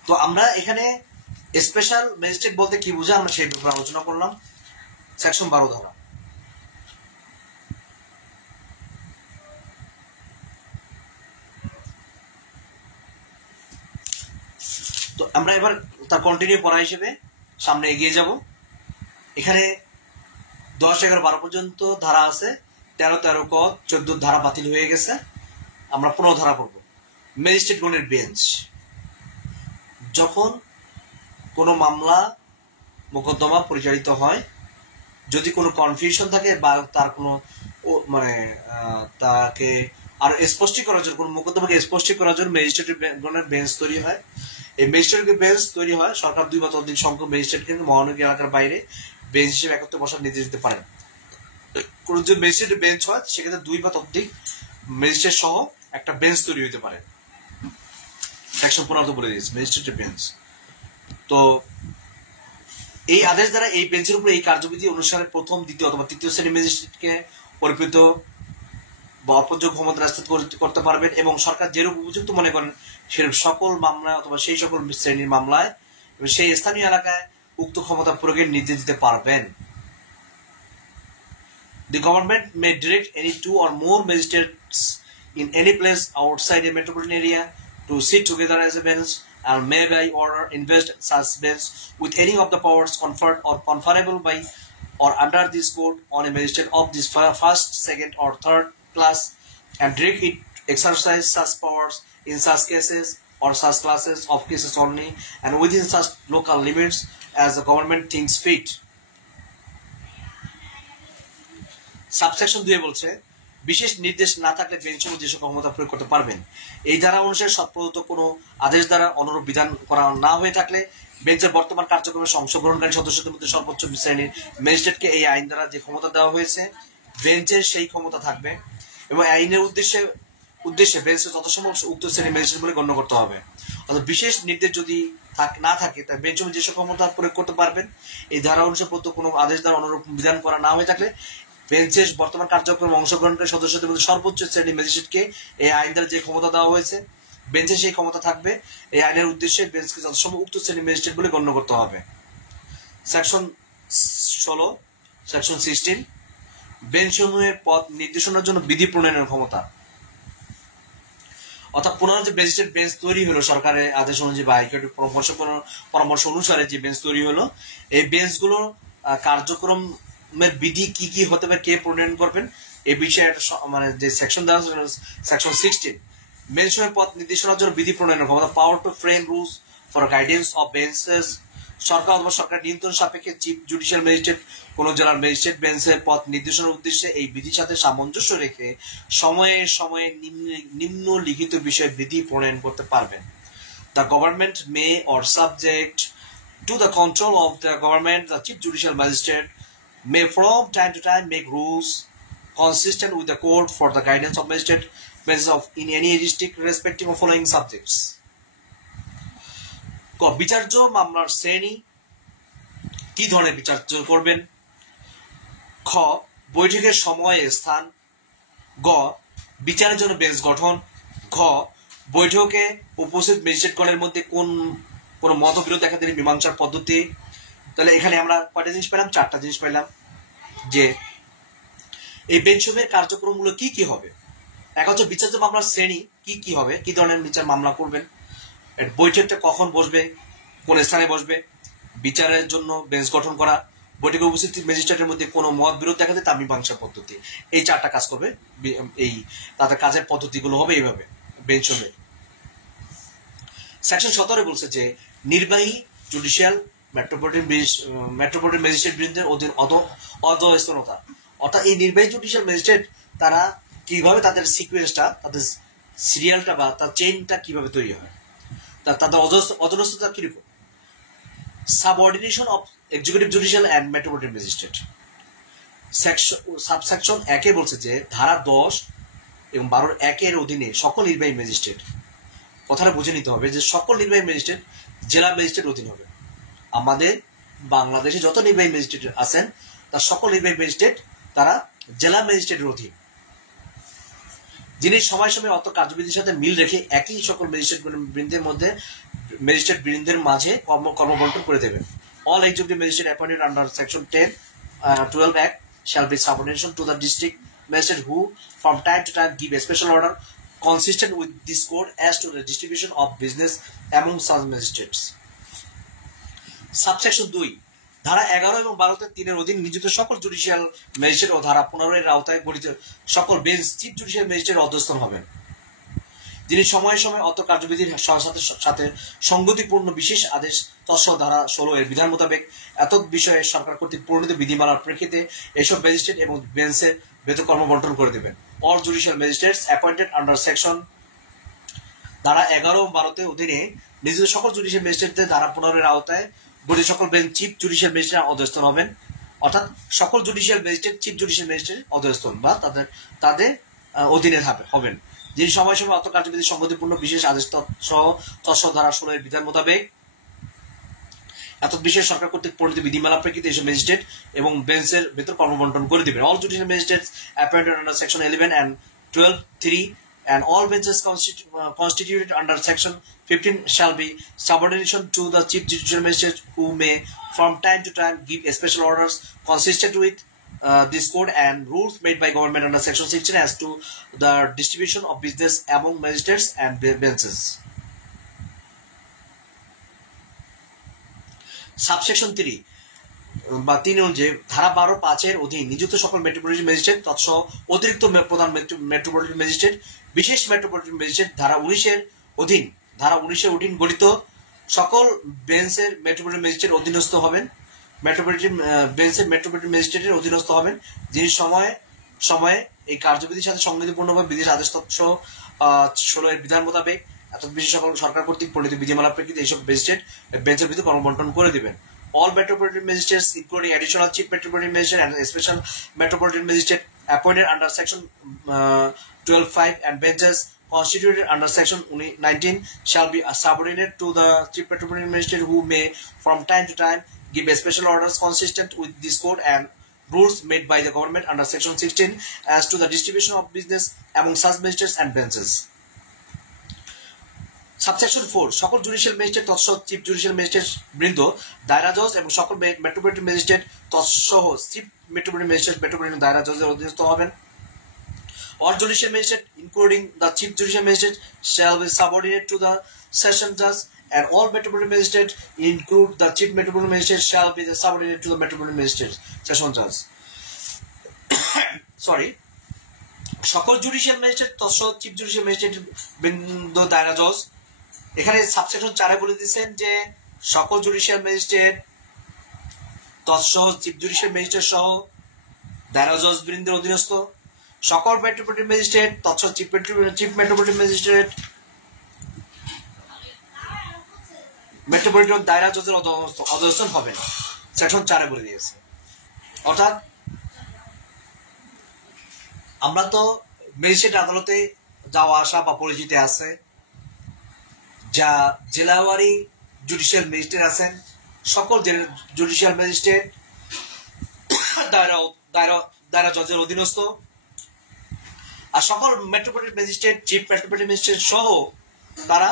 তো আমরা এখানে স্পেশাল ম্যাজিস্ট্রেট বলতে কি বুঝে আমরা সেই ব্যাপারে আলোচনা করলাম। সেকশন 12 ধারা, তো আমরা এবার তার কন্টিনিউ পড়া হিসেবে সামনে এগিয়ে যাব। এখানে 10, 11, 12 পর্যন্ত ধারা আছে, 13, 13 ক 14 ধারা বাতিল হয়ে গেছে। আমরা 15 ধারা পড়ব। ম্যাজিস্ট্রেটগণের বেঞ্চ। যখন কোনো মামলা মোকদ্দমা পরিচালিত হয়, যদি কোনো কনফিউশন থাকে বা তার কোনো মানে তাকে আর স্পষ্ট করার জন্য, কোনো মোকদ্দমাকে স্পষ্ট করার জন্য ম্যাজিস্ট্রেটগণের বেঞ্চ তৈরি হয়। এই ম্যাজিস্ট্রেটের বেঞ্চ তৈরি হয়, সরকার 2 বা ততোধিক সংখ্যক ম্যাজিস্ট্রেটকে মহানগরী এলাকার বাইরে বেঞ্চ হিসেবে একত্রে বসার নির্দেশ দিতে পারেন। কোনো যদি ম্যাজিস্ট্রেটের বেঞ্চ হয় সেক্ষেত্রে 2 বা ততোধিক ম্যাজিস্ট্রেট সহ একটা বেঞ্চ তৈরি হতে পারে। সেকশন 15 বলে দিয়েছে ম্যাজিস্ট্রেটের বেঞ্চ। তো এই আদেশ দ্বারা এই বেঞ্চের উপরে এই কার্যবিধি অনুসারে প্রথম, দ্বিতীয় অথবা তৃতীয় শ্রেণী ম্যাজিস্ট্রেটকে অর্পিত বা অপযোগ ক্ষমতা রাস্তা করতে পারবেন এবং সরকার যেরূপ উপযুক্ত মনে করেন সেরূপ সকল মামলায় অথবা সেই সকল শ্রেণীর মামলায় এবং সেই স্থানীয় এলাকায় উক্ত ক্ষমতা প্রয়োগের নির্দেশ দিতে পারবেন। The government may direct any 2 or more magistrates in any place outside a metropolitan area to sit together as a bench and may by order invest such bench with any of the powers conferred or conferable by or under this code on a magistrate of this first, second or third class and direct it exercise such powers in such cases or such classes of cases only and within such local limits as the government thinks fit. Subsection 2 বলছে বিশেষ নির্দেশ না থাকলে বেঞ্চসমূহ যেসব ক্ষমতা প্রয়োগ করতে পারবেন। এই ধারা অনুসারে প্রদত্ত কোনো আদেশ দ্বারা অনুরূপ বিধান করা না হয়ে থাকলে বেঞ্চের বর্তমান কার্যক্রমে অংশগ্রহণকারী সদস্যদের মধ্যে সর্বোচ্চ শ্রেণীর ম্যাজিস্ট্রেটকে এই আইন দ্বারা যে ক্ষমতা দেওয়া হয়েছে বেঞ্চের সেই ক্ষমতা থাকবে এবং আইনের উদ্দেশ্যে বেঞ্চের যথাসম্ভব উক্ত শ্রেণীর ম্যাজিস্ট্রেট বলে গণ্য করতে হবে। অর্থাৎ বিশেষ নির্দেশ যদি না থাকে তাই বেঞ্চসমূহ যেসব ক্ষমতা প্রয়োগ করতে পারবেন এই ধারা অনুসারে প্রদত্ত কোনো আদেশ দ্বারা অনুরূপ বিধান করা না হয়ে থাকলে বেঞ্চের বর্তমান কার্যক্রমে অংশগ্রহণকারী সদস্যদের মধ্যে সর্বোচ্চ শ্রেণীর ম্যাজিস্ট্রেটকে এই আইন দ্বারা যে ক্ষমতা দেওয়া হয়েছে বেঞ্চের সেই ক্ষমতা থাকবে। এই আইনের উদ্দেশ্যে বেঞ্চকে যথাসম্ভব উক্ত শ্রেণীর ম্যাজিস্ট্রেট বলে গণ্য করতে হবে। সেকশন 16, সেকশন 16 বেঞ্চসমূহের পদ নির্দেশনার জন্য বিধি প্রণয়নের ক্ষমতা। অর্থাৎ পুনরায় যে ম্যাজিস্ট্রেট বেঞ্চ তৈরি হলো সরকারের আদেশ অনুযায়ী বা হাইকোর্টের পরামর্শ অনুসারে যে বেঞ্চ তৈরি হলো, এই বেঞ্চগুলোর কার্যক্রম বিধি কি কি হতে পারে, কে প্রণয়ন করবেন এই বিষয়ে মানে যে সেকশন দেওয়া আছে সেকশন 16 বেঞ্চের পদ নির্দেশনার জন্য বিধি প্রণয়নের ক্ষমতা। Power to frame rules for guidance of benches. সরকার অথবা সরকার নিয়ন্ত্রণ সাপেক্ষে চিফ জুডিশিয়াল ম্যাজিস্ট্রেট কোন জেলার ম্যাজিস্ট্রেট বেঞ্চের পদ নির্দেশনার উদ্দেশ্যে এই বিধির সাথে সামঞ্জস্য রেখে সময়ে সময়ে নিম্নলিখিত বিষয়ে বিধি প্রণয়ন করতে পারবেন। The government May or subject to the control of the government the chief judicial magistrate may from time to time make rules consistent with the code for the guidance of magistrate benches of in any district respecting of following subjects. ক বিচার্য মামলার শ্রেণী, কি ধরনের বিচার্য করবেন। খ বৈঠকের সময় স্থান। গ বিচারের জন্য বেঞ্চ গঠন। ঘ বৈঠকে উপস্থিত ম্যাজিস্ট্রেটগণের মধ্যে কোন মতবিরোধ দেখা দিলে মীমাংসার পদ্ধতি। তাহলে এখানে আমরা কয়টা জিনিস পেলাম, 4টা জিনিস পেলাম যে এই বেঞ্চসমূহের কার্যক্রমগুলো কি কি হবে। এক হচ্ছে বিচার্য মামলার শ্রেণী, কি কি হবে, কি ধরনের বিচার মামলা করবেন, বৈঠকটা কখন বসবে, কোন স্থানে বসবে, বিচারের জন্য বেঞ্চ গঠন করা, বৈঠকে উপস্থিত ম্যাজিস্ট্রেটের মধ্যে কোনো মত বিরোধ দেখা যায় তার মীমাংসার পদ্ধতি। এই 4টা কাজ করবে, এই তাদের কাজের পদ্ধতিগুলো হবে এইভাবে বেঞ্চসমূহের। সেকশন 17 বলছে যে নির্বাহী জুডিশিয়াল মেট্রোপলিটন ম্যাজিস্ট্রেট বৃন্দের অধীন অধস্তনতা। অর্থাৎ এই নির্বাহী জুডিশিয়াল ম্যাজিস্ট্রেট তারা কিভাবে তাদের সিকুয়েন্সটা, তাদের সিরিয়ালটা বা তার চেইনটা কিভাবে তৈরি হয়, তাদের অধস্তনতা কিরকম। Subordination of executive judicial and metropolitan magistrate. Subsection 1 বলছে যে ধারা 10 এবং 12(1) অধীনে সকল নির্বাহী ম্যাজিস্ট্রেট, কথাটা বুঝে নিতে হবে যে সকল নির্বাহী ম্যাজিস্ট্রেট জেলা ম্যাজিস্ট্রেট অধীন হবে। আমাদের বাংলাদেশে যত নির্বাহী ম্যাজিস্ট্রেট আছেন তার সকল নির্বাহী ম্যাজিস্ট্রেট তারা জেলা ম্যাজিস্ট্রেটের অধীন, যিনি সময় সময় অত কার্যবিধির সাথে মিল রেখে একই সকল ম্যাজিস্ট্রেট বৃন্দের মধ্যে ম্যাজিস্ট্রেট বৃন্দের মাঝে কর্মবন্টন করে দেবেন। All executive magistrate appointed under section 10-12 Act shall be subordination to the district magistrate who from time to time give a special order consistent with this code as to the distribution of business among such magistrates. Subsection 2 ধারা 11 এবং 12 অধীন নিযুক্ত সকল judicial magistrate ও ধারা 15 এর আওতায় গঠিত সকল বেঞ্চ চিফ জুডিশিয়াল ম্যাজিস্ট্রেট অধ্যস্থান হবেন, যিনি সময়ে সময়ে অত কার্যবিধির সাথে সঙ্গতিপূর্ণ বিশেষ আদেশ তৎসহ ধারা 16 এর বিধান মোতাবেক এতদ বিষয়ে সরকার কর্তৃক প্রণীত বিধিমালার প্রেক্ষিতে এসব ম্যাজিস্ট্রেট এবং বেঞ্চের বেতন কর্মবন্টন করে দেবেন। All judicial magistrates appointed under section ধারা 11 ও 12 অধীনে নিযুক্ত সকল জুডিশিয়াল ম্যাজিস্ট্রেটদের ধারা 15 এর আওতায় গঠিত সকল বেঞ্চ চিফ জুডিশিয়াল ম্যাজিস্ট্রেট অধস্তন হবেন, অর্থাৎ সকল judicial magistrate chief judicial magistrate অধস্তন বা তাদের অধীনে হবেন, যিনি সময় সময় অত কার্যবিধি সংগতিপূর্ণ বিশেষ আদেশ তৎসহ ধারা 16 এর বিধান মোতাবেক এতদ বিষয়ে সরকার কর্তৃক প্রণীত বিধিমালা প্রেক্ষিতে এসব ম্যাজিস্ট্রেট এবং বেঞ্চের ভেতর কর্মবন্টন করে দিবেন। All judicial magistrates appointed under section 11 and 12(3) and all benches constituted under section 15 shall be subordination to the chief judicial magistrate, who may from time to time give special orders consistent with this code and rules made by government under section 16 as to the distribution of business among magistrates and benches. Subsection 3 অনুযায়ী ধারা 12(5) এর অধীন নিযুক্ত সকল metropolitan magistrate তৎসহ অতিরিক্ত প্রধান metropolitan magistrate, বিশেষ metropolitan magistrate ধারা 19 এর অধীন গঠিত সকল বেঞ্চের মেট্রোপলিটন ম্যাজিস্ট্রেট অধীনস্থ হবেন, মেট্রোপলিটন ম্যাজিস্ট্রেটের অধীনস্থ হবেন, যিনি সময়ে এই কার্যবিধির সাথে সংগতিপূর্ণভাবে বিদেশ আদেশ তৎসহ 16 এর বিধান মোতাবেক এতদ বিশেষ সকল সরকার কর্তৃক প্রণীত বিধিমালার প্রেক্ষিতে এইসব ম্যাজিস্ট্রেট বেঞ্চের ভিতরে কর্মবন্টন করে দিবেন। All metropolitan magistrates, including additional chief metropolitan magistrate and special metropolitan magistrate appointed under section 12(5) and benches constituted under section 19 shall be subordinate to the chief metropolitan magistrate, who may from time to time give special orders consistent with this code and rules made by the government under section 16 as to the distribution of business among such magistrates and benches. Subsection 4 সকল judicial magistrate তৎসহ chief judicial magistrate বৃন্দ, দায়রা জজ এবং সকল metropolitan magistrate তৎসহ chief metropolitan magistrate metropolitan দায়রা জজের অধীনস্থ হবেন। All judicial magistrate, including the chief judicial magistrate, shall be subordinate to the session judge, and all metropolitan magistrate, include the chief metropolitan magistrate, shall be subordinate to the metropolitan magistrate session judge. সকল judicial magistrate তৎসহ chief judicial magistrate বৃন্দ, দায়রা জজ, এখানে subsection 4 বলে দিচ্ছেন যে সকল জুডিশিয়াল ম্যাজিস্ট্রেট তৎসহ চিফ জুডিশিয়াল ম্যাজিস্ট্রেট সহ দায়রা জজ বৃন্দের অধীনস্থ, সকল মেট্রোপলিটন ম্যাজিস্ট্রেট তৎসহ চিফ মেট্রোপলিটন ম্যাজিস্ট্রেট মেট্রোপলিটন দায়রা জজের অধস্তন হবেন, সেকশন 4 বলে দিয়েছে। অর্থাৎ আমরা তো ম্যাজিস্ট্রেট আদালতে যাওয়া আসা বা পরিচিতি আছে, যা জেলাওয়ারি জুডিশিয়াল ম্যাজিস্ট্রেট আছেন, সকল জুডিশিয়াল ম্যাজিস্ট্রেট দায়রা জজের অধীনস্থ, আর সকল metropolitan magistrate chief metropolitan magistrate সহ তারা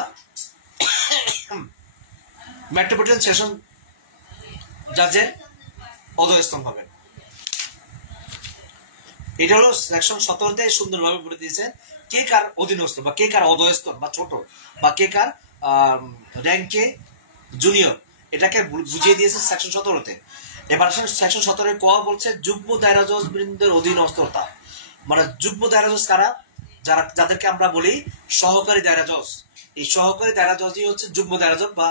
মেট্রোপলিটন সেশন জাজের অধস্তন হবেন। এটা হলো সেকশন 17-তে সুন্দরভাবে বলে দিয়েছেন কে কার অধীনস্থ বা কে কার অধস্তন বা ছোট বা কে কার র্যাঙ্কে জুনিয়র, এটাকে বুঝিয়ে দিয়েছে সেকশন 17-তে। এবার সেকশন 17 ক বলছে যুগ্ম দায়রা জজ বৃন্দের অধীনস্থতা, মানে যুগ্ম দায়রা জজ কারা, যাদেরকে আমরা বলি সহকারী দায়রা জজ। এই সহকারী দায়রা জজই হচ্ছে যুগ্ম দায়রা জজ বা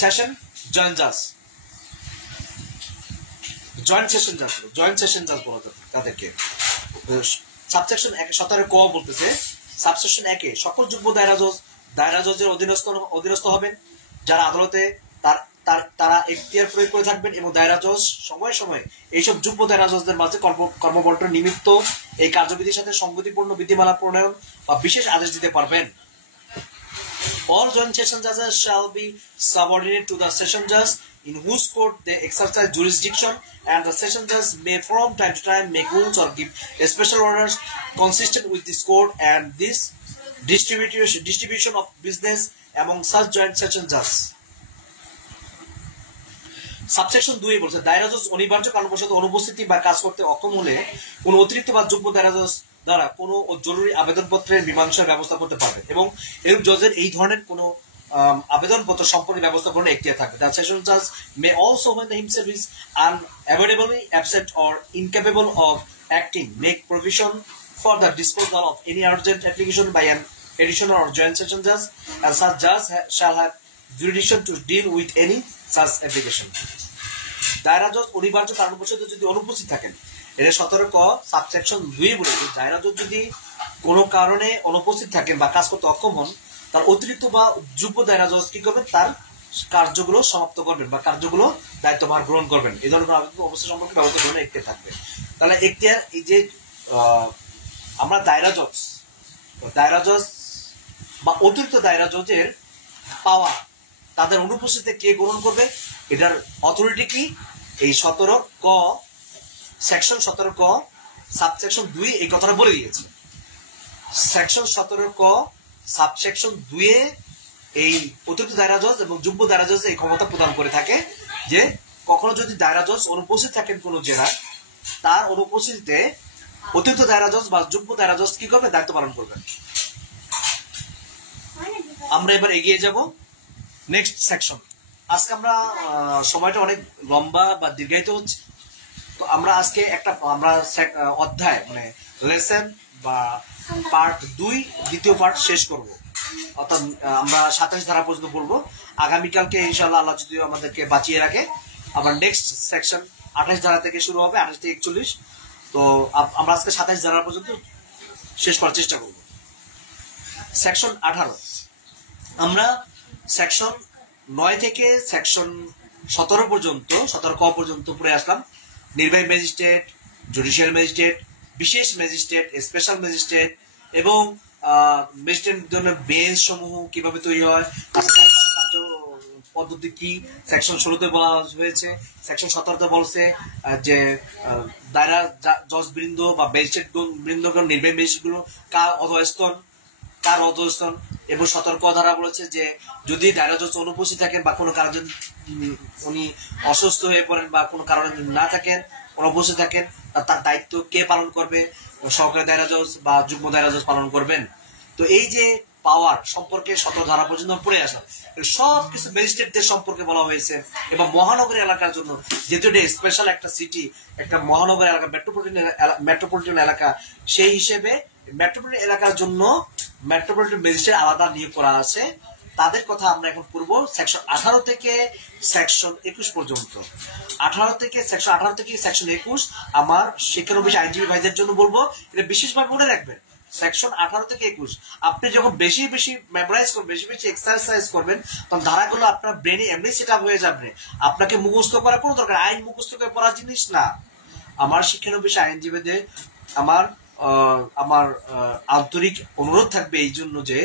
সেশন জয়েন্ট জাজ, জয়েন্ট সেশন জাজ বলা তাদেরকে। সাবসেকশন 17 ক বলতেছে সাবসেকশন 1 সকল যুগ্ম দায়রা জজের অধীনস্থ হবেন, যারা আদালতে তারা এখতিয়ার প্রয়োগ করে থাকবেন এবং দায়রা জজ সময়ে সময়ে এইসব যুগ্ম দায়রা জজদের মাঝে কর্মবন্টন নিমিত্ত এই কার্যবিধির সাথে সংগতিপূর্ণ বিধিমালা প্রণয়ন বা বিশেষ আদেশ দিতে পারবেন। All joint session judges shall be subordinate to the session judge in whose court they exercise jurisdiction, and the session judge may from time to time make rules or give special orders consistent with this code and this distribution of business among such joint session judges. Subsection 2 বলছে দায়রা জজ অনিবার্য কারণবশত অনুপস্থিতি বা কাজ করতে অক্ষম হলে কোন অতিরিক্ত বা যুগ্ম দায়রা জজ দ্বারা কোনো জরুরি আবেদনপত্রের মীমাংসার ব্যবস্থা করতে পারবে এবং এরূপ জজের এই ধরনের কোনো আবেদনপত্র সম্পর্কে ব্যবস্থা গ্রহণের এখতিয়ার থাকবে। The session judge may also, when the himself is unavoidably absent or incapable of acting, make provision for the disposal of any urgent application by an additional or joint session judge, and such judge shall have jurisdiction to deal with any such application. দায়রা জজ অনিবার্য কারণবশত যদি অনুপস্থিত থাকেন, এটা 17 ক subsection 2 বলেছে, দায়রা জজ যদি কোনো কারণে অনুপস্থিত থাকেন বা কাজ করতে অক্ষম হন, তার অতিরিক্ত বা যুগ্ম দায়রা জজ কি করবেন, তার কার্যগুলো সমাপ্ত করবেন বা কার্যগুলো দায়িত্বভার গ্রহণ করবেন। এই ধরনের অবস্থা সম্পর্কে ব্যবস্থা গ্রহণের এখতিয়ার থাকবে। তাহলে এখতিয়ার, এই যে আমরা দায়রা জজ বা অতিরিক্ত দায়রা জজের পাওয়ার, তাদের অনুপস্থিতিতে কে গ্রহণ করবে, এটার অথরিটি কি, এই 17 ক সেকশন 17 ক সাবসেকশন 2 এই কথাটা বলে দিয়েছে। সেকশন 17 ক সাবসেকশন 2 এ এই অতিরিক্ত দায়রা জজ এবং যুগ্ম দায়রা জজ এই ক্ষমতা প্রদান করে থাকে যে কখনো যদি দায়রা জজ অনুপস্থিত থাকেন কোন জেলায়, তার অনুপস্থিতিতে অতিরিক্ত দায়রা জজ বা যুগ্ম দায়রা জজ কি করবে, দায়িত্ব পালন করবেন। আমরা এবার এগিয়ে যাব নেক্সট সেকশন। আজকে আমরা সময়টা অনেক লম্বা বা দীর্ঘায়িত হচ্ছে, তো আমরা আজকে আমরা অধ্যায় মানে লেসন বা পার্ট 2 দ্বিতীয় পার্ট শেষ করব, অর্থাৎ আমরা 27 ধারা পর্যন্ত বলবো। আগামীকালকে ইনশাআল্লাহ আল্লাহ যদি আমাদেরকে বাঁচিয়ে রাখে, আবার নেক্সট সেকশন 28 ধারা থেকে শুরু হবে, 28 থেকে 41। তো আমরা আজকে 27 ধারা পর্যন্ত শেষ করার চেষ্টা করব। সেকশন 18 আমরা সেকশন 9 থেকে সেকশন 17 পর্যন্ত, 17 ক পর্যন্ত পড়ে আসলাম। নির্বাহী ম্যাজিস্ট্রেট, জুডিশিয়াল ম্যাজিস্ট্রেট, বিশেষ ম্যাজিস্ট্রেট, স্পেশাল ম্যাজিস্ট্রেট এবং ম্যাজিস্ট্রেটের জন্য বেঞ্চ সমূহ কিভাবে তৈরি হয়, কার্য পদ্ধতি কি, সেকশন 16 বলা হয়েছে। সেকশন 17 বলছে যে দায়রা জজ বৃন্দ বা ম্যাজিস্ট্রেট বৃন্দগণ, নির্বাহী ম্যাজিস্ট্রেটগুলো কার অধস্তন, এবং 17 ধারা বলেছে যে যদি দায়রা জজ অনুপস্থিত থাকেন বা কোনো কারণে উনি অসুস্থ হয়ে পড়েন বা কোনো কারণে না থাকেন, অনুপস্থিত থাকেন, তার দায়িত্ব কে পালন করবে, সহকারী দায়রা জজ বা যুগ্ম দায়রা জজ পালন করবেন। তো এই যে পাওয়ার সম্পর্কে 17 ধারা পর্যন্ত পড়ে আসলাম, সব কিছু ম্যাজিস্ট্রেটদের সম্পর্কে বলা হয়েছে। এবং মহানগরী এলাকার জন্য, যেহেতু এটা স্পেশাল একটা সিটি, একটা মহানগর এলাকা, মেট্রোপলিটন এলাকা, সেই হিসেবে মেট্রোপলিটন এলাকার জন্য মেট্রোপলিটন ম্যাজিস্ট্রেট আলাদা নিয়োগ করা আছে। তাদের কথা আমরা এখন পড়ব সেকশন 18 থেকে সেকশন 21 পর্যন্ত। 18 থেকে সেকশন 21 আমার শিক্ষানবিশ আইনজীবী ভাইদের জন্য বলবো, এটা বিশেষভাবে মনে রাখবেন। সেকশন 18 থেকে 21 আপনি যখন বেশি বেশি মেমোরাইজ করবেন, বেশি বেশি এক্সারসাইজ করবেন, তখন ধারাগুলো আপনার ব্রেনে এমনি সেট আপ হয়ে যাবে। আপনাকে মুখস্থ করার কোনো দরকার, আইন মুখস্থ করে পড়ার জিনিস না। আমার শিক্ষানবিশ আইনজীবীদের আমার আন্তরিক অনুরোধ থাকবে এই জন্য যে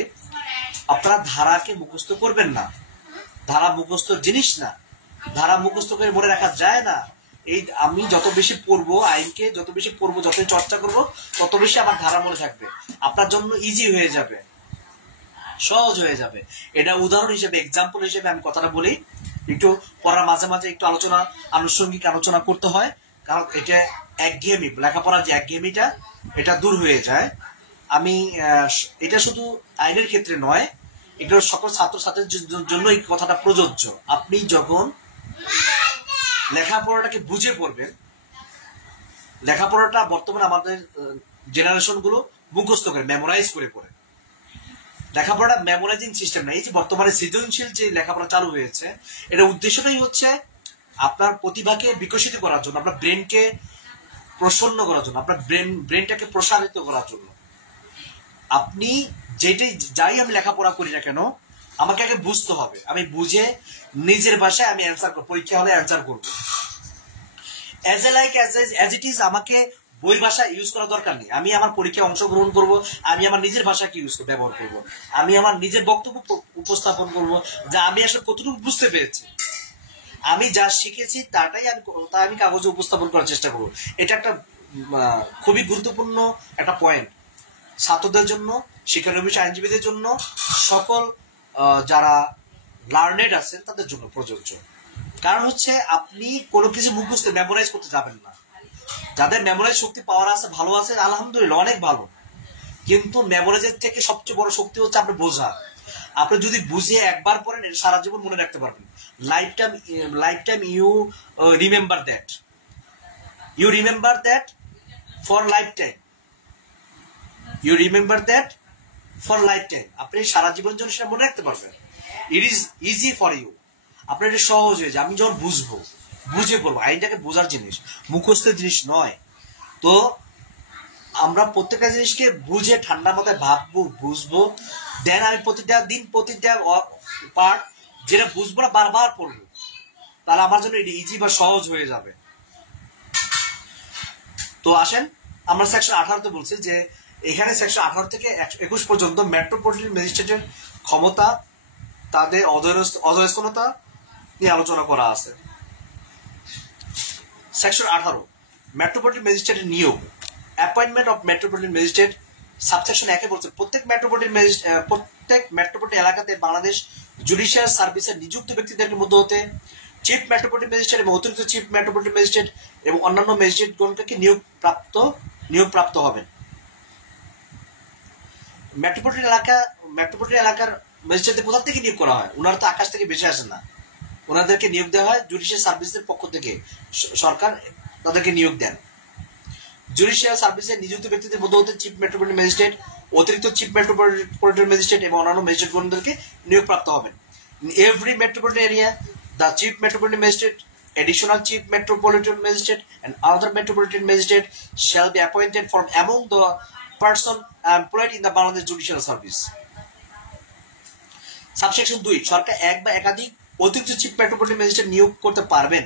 আপনারা ধারাকে মুখস্থ করবেন না। ধারা মুখস্থ জিনিস না, ধারা মুখস্থ করে মনে রাখা যায় না। এই আমি যত বেশি পড়বো আইনকে, যত বেশি পড়বো, যত চর্চা করবো, তত বেশি আমার ধারা মনে থাকবে, আপনার জন্য ইজি হয়ে যাবে, সহজ হয়ে যাবে। এটা উদাহরণ হিসেবে, এক্সাম্পল হিসেবে আমি কথাটা বলি। একটু পড়ার মাঝে মাঝে একটু আনুষঙ্গিক আলোচনা করতে হয়, কারণ এটা একঘেয়েমি, লেখাপড়ার যে একঘেয়েমিটা, এটা দূর হয়ে যায়। আমি এটা শুধু আইনের ক্ষেত্রে নয়, এটা সকল ছাত্রছাত্রীদের জন্য এই কথাটা প্রযোজ্য। আপনি যখন লেখাপড়াটাকে বুঝে পড়বেন, লেখাপড়াটা বর্তমানে আমাদের জেনারেশন গুলো মুখস্থ করে, মেমোরাইজ করে পড়ে। লেখাপড়াটা মেমোরাইজিং সিস্টেম না। এই যে বর্তমানে সৃজনশীল যে লেখাপড়া চালু হয়েছে, এটা উদ্দেশ্যটাই হচ্ছে আপনার প্রতিভাকে বিকশিত করার জন্য, আপনার ব্রেনকে প্রসন্ন করার জন্য, আপনার ব্রেনটাকে প্রসারিত করার জন্য। আপনি যাই আমি লেখাপড়া করি না কেন, আমাকে আগে বুঝতে হবে। আমি বুঝে নিজের ভাষায় আমি অ্যান্সার করব, পরীক্ষা হলে অ্যান্সার করব। অ্যাজ ইট ইজ আমাকে বই ভাষা ইউজ করার দরকার নেই। আমি আমার পরীক্ষায় অংশগ্রহণ করব, আমি আমার নিজের ভাষাকে ব্যবহার করব, আমি আমার নিজের বক্তব্য উপস্থাপন করব, যা আমি আসলে কতটুকু বুঝতে পেরেছি, আমি যা শিখেছি তাই আমি কাগজে উপস্থাপন করার চেষ্টা করব। এটা একটা খুবই গুরুত্বপূর্ণ একটা পয়েন্ট ছাত্রদের জন্য, শিক্ষানবিশ আইনজীবীদের জন্য, সকল যারা লার্নেড আছেন তাদের জন্য প্রযোজ্য। কারণ হচ্ছে আপনি কোনো কিছু মুখস্থ মেমোরাইজ করতে যাবেন না। যাদের মেমোরাইজ শক্তি পাওয়ার আছে, ভালো আছে, আলহামদুলিল্লাহ, অনেক ভালো। কিন্তু মেমোরাইজের থেকে সবচেয়ে বড় শক্তি হচ্ছে আপনি বোঝা। আপনি যদি বুঝিয়ে একবার পড়েন এটা সারা জীবন মনে রাখতে পারবেন। Life time you remember that, you remember that for life time, you remember that for life time. আপনি সারা জীবন জন্য সেটা মনে রাখতে পারবেন। It is easy for you, আপনার এটা সহজ হয়ে যায়। আমি যখন বুঝবো, বুঝে পড়বো, আইনটাকে বোঝার জিনিস, মুখস্থের জিনিস নয়। তো আমরা প্রত্যেকটা জিনিসকে বুঝে ঠান্ডা মাথায় ভাববো, বুঝবো, দেন আমি প্রতিটা দিন প্রতিটা পার্ট যেটা বুঝবো না বারবার পড়বো, তাহলে আমার জন্য এটা ইজি বা সহজ হয়ে যাবে। তো আসেন আমরা সেকশন 18 বলছি যে এখানে সেকশন 18 থেকে 21 পর্যন্ত মেট্রোপলিটন ম্যাজিস্ট্রেটের ক্ষমতা, তাদের অধস্তনতা নিয়ে আলোচনা করা আছে। সেকশন 18 মেট্রোপলিটন ম্যাজিস্ট্রেটের নিয়োগ, appointment of metropolitan magistrate. Subsection 1 বলছে প্রত্যেক মেট্রোপলিটন এলাকাতে বাংলাদেশ জুডিশিয়াল সার্ভিসের নিযুক্ত ব্যক্তিদের মধ্যে হতে চিফ মেট্রোপলিটন ম্যাজিস্ট্রেট এবং অতিরিক্ত চিফ মেট্রোপলিটন ম্যাজিস্ট্রেট এবং অন্যান্য ম্যাজিস্ট্রেটগণকে নিয়োগপ্রাপ্ত হবেন। মেট্রোপলিটন এলাকার ম্যাজিস্ট্রেটদের কোথা থেকে নিয়োগ করা হয়? ওনারা তো আকাশ থেকে বেশি আসেন না, ওনাদেরকে নিয়োগ দেওয়া হয় জুডিশিয়াল সার্ভিসের পক্ষ থেকে, সরকার তাদেরকে নিয়োগ দেন। জুডিশিয়াল সার্ভিসের নিযুক্ত ব্যক্তিদের মধ্যে হতে চিফ মেট্রোপলিটন ম্যাজিস্ট্রেট, অতিরিক্ত চিফ মেট্রোপলিটন ম্যাজিস্ট্রেট এবং অন্যান্য ম্যাজিস্ট্রেটগণদেরকে নিয়োগপ্রাপ্ত হবেন। In every metropolitan area, the chief metropolitan magistrate, additional chief metropolitan magistrate, and other metropolitan magistrate shall be appointed from among the person employed in the Bangladesh Judicial Service. Subsection 2, সরকার এক বা একাধিক অতিরিক্ত chief metropolitan magistrate নিয়োগ করতে পারবেন।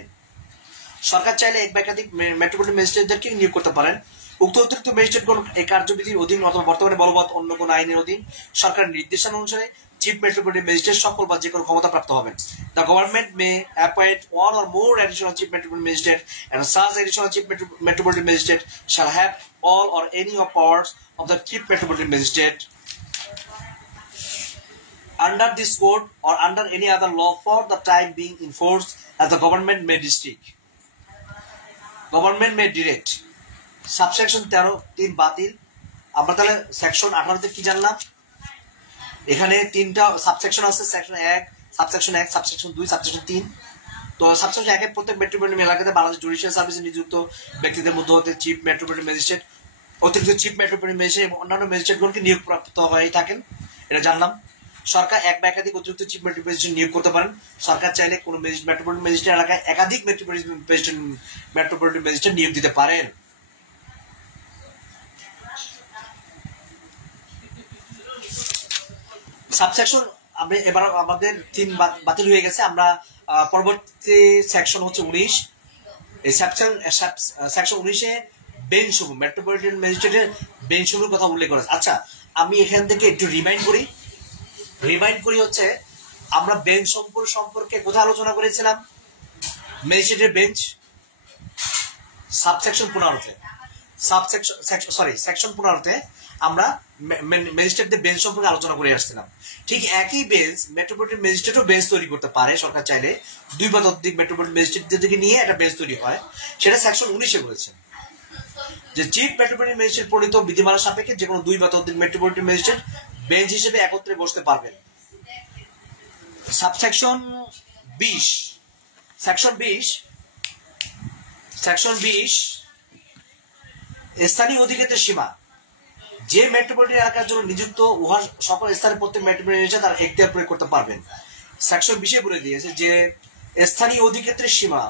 সরকার চাইলে এক বা একাধিক মেট্রোপলিটন ম্যাজিস্ট্রেটদেরকে নিয়োগ করতে পারেন। উক্ত অতিরিক্ত ম্যাজিস্ট্রেটগণ এই কার্যবিধির অধীন অথবা বর্তমানে বলবৎ অন্য কোনো আইনের অধীন সরকারের নির্দেশনা অনুসারে চিফ মেট্রোপলিটন ম্যাজিস্ট্রেট সকল বা যে কোনো ক্ষমতা প্রাপ্ত হবেন। The government May appoint one or more additional chief metropolitan magistrate, and such additional chief metropolitan magistrate shall have all or any of powers of the chief metropolitan magistrate under this code or under any other law for the time being enforced as the government may direct. Subsection 13 বাতিল। আমরা তাহলে section 18 কি জানলাম? এখানে 3টা subsection আছে, section 1, subsection 1, subsection 2, subsection 3। তো subsection 1 প্রত্যেক মেট্রোপলিটন এলাকাতে বাংলাদেশ জুডিশিয়াল সার্ভিসে নিযুক্ত ব্যক্তিদের মধ্যে হতে চিফ মেট্রোপলিটন ম্যাজিস্ট্রেট, অতিরিক্ত চিফ মেট্রোপলিটন ম্যাজিস্ট্রেট এবং অন্যান্য ম্যাজিস্ট্রেটগণকে নিয়োগপ্রাপ্ত হয়ে থাকেন, এটা জানলাম। সরকার এক বা একাধিক অতিরিক্ত চিফ মেট্রোপলিটন ম্যাজিস্ট্রেট নিয়োগ করতে পারেন। সরকার চাইলে কোনো মেট্রোপলিটন ম্যাজিস্ট্রেট এলাকায় একাধিক মেট্রোপলিটন ম্যাজিস্ট্রেট নিয়োগ দিতে পারেন। সাবসেকশন এবার আমাদের 3 বাতিল হয়ে গেছে। আমরা পরবর্তী সেকশন হচ্ছে 19। এই সেকশন 19-এ বেঞ্চ সমূহ, মেট্রোপলিটন ম্যাজিস্ট্রেটের বেঞ্চ সমূহের কথা উল্লেখ করা। আচ্ছা, আমি এখান থেকে একটু রিমাইন্ড করি হচ্ছে আমরা বেঞ্চ সম্পর্কে কোথায় আলোচনা করেছিলাম? ম্যাজিস্ট্রেটের বেঞ্চ সেকশন 15-তে আমরা ম্যাজিস্ট্রেটদের বেঞ্চ সম্পর্কে আলোচনা করে আসছিলাম। ঠিক একই বেঞ্চ মেট্রোপলিটন ম্যাজিস্ট্রেটও বেঞ্চ তৈরি করতে পারে। সরকার চাইলে 2 বা ততোধিক মেট্রোপলিটন ম্যাজিস্ট্রেটদেরকে নিয়ে একটা বেঞ্চ তৈরি হয়, সেটা সেকশন 19-এ বলেছে যে চিফ মেট্রোপলিটন ম্যাজিস্ট্রেট প্রণীত বিধিমালা সাপেক্ষে যে কোনো 2 বা ততোধিক মেট্রোপলিটন ম্যাজিস্ট্রেট বেঞ্চ হিসেবে একত্রে বসতে পারবেন। সাবসেকশন 20, সেকশন 20 স্থানীয় অধিক্ষেত্রের সীমা। যে মেট্রোপলিটন এলাকার জন্য নিযুক্ত উহার সকল স্থানে প্রত্যেক মেট্রোপলিটন ম্যাজিস্ট্রেট তার এখতিয়ার প্রয়োগ করতে পারবেন। সেকশন 20-এ বলে দিয়েছে যে স্থানীয় অধিক্ষেত্রের সীমা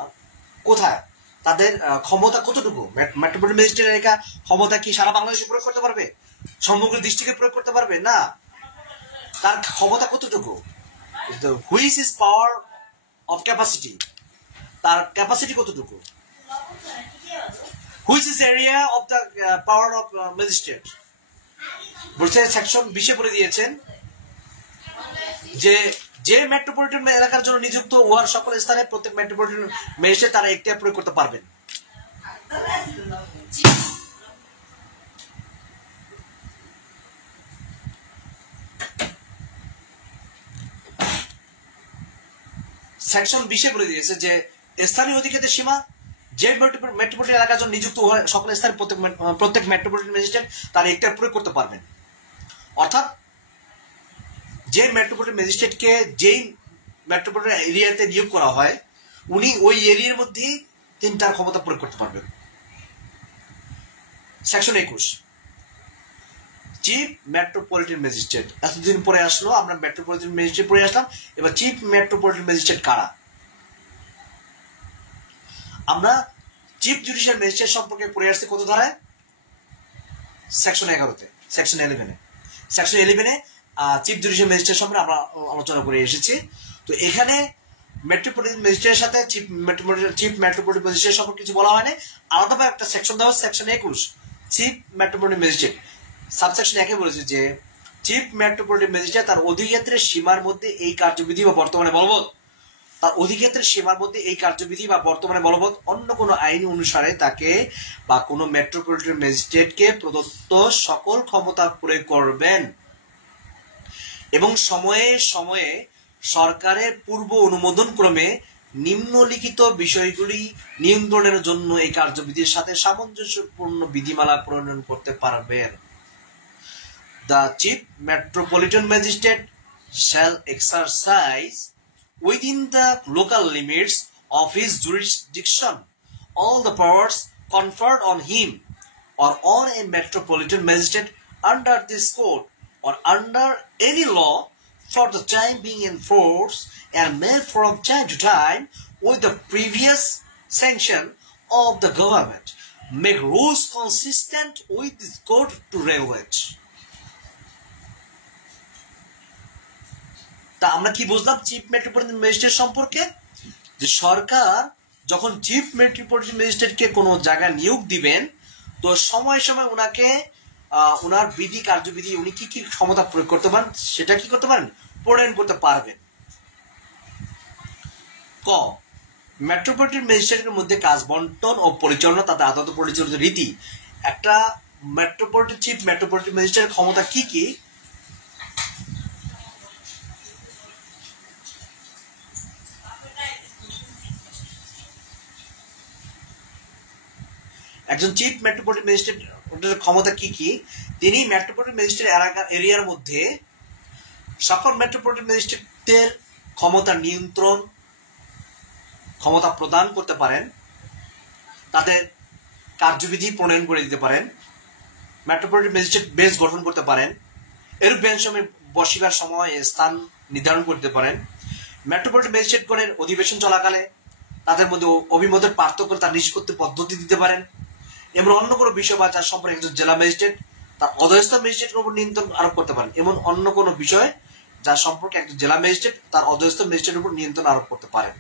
কোথায়, তাদের ক্ষমতা কতটুকু। মেট্রোপলিটন ম্যাজিস্ট্রেট এলাকা ক্ষমতা কি সারা বাংলাদেশে প্রয়োগ করতে পারবে? সমগ্র ডিস্ট্রিক্টে প্রয়োগ করতে পারবে না। তার ক্ষমতা কতটুকু? Which is power of capacity, তার ক্যাপাসিটি কতটুকু। Which is area of the power of magistrate. বলছে সেকশন 20-এ বলে দিয়েছেন যে মেট্রোপলিটন এলাকার জন্য নিযুক্ত উহার সকল স্থানে প্রত্যেক মেট্রোপলিটন ম্যাজিস্ট্রেট তারা এখতিয়ার প্রয়োগ করতে পারবেন। সেকশন 20-এ বলে দিয়েছে যে স্থানীয় অধিক্ষেত্রের সীমা, যে মেট্রোপলিটন এলাকার জন্য নিযুক্ত সকল স্থানে প্রত্যেক মেট্রোপলিটন ম্যাজিস্ট্রেট তার এখতিয়ার প্রয়োগ করতে পারবেন। অর্থাৎ যে মেট্রোপলিটন ম্যাজিস্ট্রেটকে যেই মেট্রোপলিটন এরিয়াতে নিয়োগ করা হয় উনি ওই এরিয়ার মধ্যেই তিনি তার ক্ষমতা প্রয়োগ করতে পারবেন। Section 21 chief metropolitan magistrate. এতদিন পরে আসলো, আমরা মেট্রোপলিটন ম্যাজিস্ট্রেট পড়ে আসলাম, এবার চিফ মেট্রোপলিটন ম্যাজিস্ট্রেট কারা? আমরা চিফ জুডিশিয়াল ম্যাজিস্ট্রেট সম্পর্কে পড়ে আসছি কত ধারায়? সেকশন 11-তে, সেকশন 11-এ। সেকশন 11-এ চিফ জুডিশিয়াল ম্যাজিস্ট্রেট সম্পর্কে আমরা আলোচনা করে এসেছি। তো এখানে মেট্রোপলিটন ম্যাজিস্ট্রেটের সাথে চিফ মেট্রোপলিটন ম্যাজিস্ট্রেট সম্পর্কে কিছু বলা হয়নি, আলাদাভাবে একটা সেকশন দেওয়া, section 21 chief metropolitan magistrate. Subsection 1-এ বলেছে যে চিফ মেট্রোপলিটন ম্যাজিস্ট্রেট তার অধিক্ষেত্রের সীমার মধ্যে এই কার্যবিধি বা বর্তমানে বলবৎ, তার অধিক্ষেত্রের সীমার মধ্যে এই কার্যবিধি বা বর্তমানে বলবৎ অন্য কোনো আইন অনুসারে তাকে বা কোনো মেট্রোপলিটন ম্যাজিস্ট্রেটকে প্রদত্ত সকল ক্ষমতা প্রয়োগ করবেন এবং সময়ে সময়ে সরকারের পূর্ব অনুমোদন ক্রমে নিম্নলিখিত বিষয়গুলি নিয়ন্ত্রণের জন্য এই কার্যবিধির সাথে সামঞ্জস্যপূর্ণ বিধিমালা প্রণয়ন করতে পারবেন। The chief metropolitan magistrate shall exercise within the local limits of his jurisdiction all the powers conferred on him or on a metropolitan magistrate under this code or under any law for the time being in force, and may from time to time, with the previous sanction of the government, make rules consistent with this code to regulate. তা আমরা কি বুঝলাম chief metropolitan magistrate সম্পর্কে? যে সরকার যখন chief metropolitan ম্যাজিস্ট্রেটকে কোনো জায়গায় নিয়োগ দিবেন তো সময় সময় ওনাকে ওনার বিধি কার্যবিধি উনি কি কি ক্ষমতা প্রয়োগ করতে পারেন সেটা কি করতে পারেন? প্রণয়ন করতে পারবেন। ক মেট্রোপলিটন ম্যাজিস্ট্রেটের মধ্যে কাজ বন্টন ও পরিচালনা তাদের আদালত পরিচালিত রীতি। একটা চিফ মেট্রোপলিটন ম্যাজিস্ট্রেটের ক্ষমতা কি কি? একজন চিফ মেট্রোপলিটন ম্যাজিস্ট্রেটের ক্ষমতা কি কি? তিনি মেট্রোপলিটন ম্যাজিস্ট্রেট এরিয়ার মধ্যে সকল মেট্রোপলিটন ম্যাজিস্ট্রেটদের ক্ষমতা নিয়ন্ত্রণ, ক্ষমতা প্রদান করতে পারেন, তাদের কার্যবিধি প্রণয়ন করে দিতে পারেন, মেট্রোপলিটন ম্যাজিস্ট্রেট বেস গঠন করতে পারেন, এরূপ বেঞ্চে বসিবার সময় স্থান নির্ধারণ করতে পারেন, মেট্রোপলিটন ম্যাজিস্ট্রেটগণের অধিবেশন চলাকালে তাদের মধ্যে অভিমতের পার্থক্য তার নিষ্পত্তি পদ্ধতি দিতে পারেন, এমন অন্য কোনো বিষয় বা যার সম্পর্কে একজন জেলা ম্যাজিস্ট্রেট তার অধস্তন ম্যাজিস্ট্রেটের উপর নিয়ন্ত্রণ আরোপ করতে পারেন, এমন অন্য কোনো বিষয় যার সম্পর্কে একজন জেলা ম্যাজিস্ট্রেট তার অধস্তন ম্যাজিস্ট্রেটের উপর নিয়ন্ত্রণ আরোপ করতে পারেন।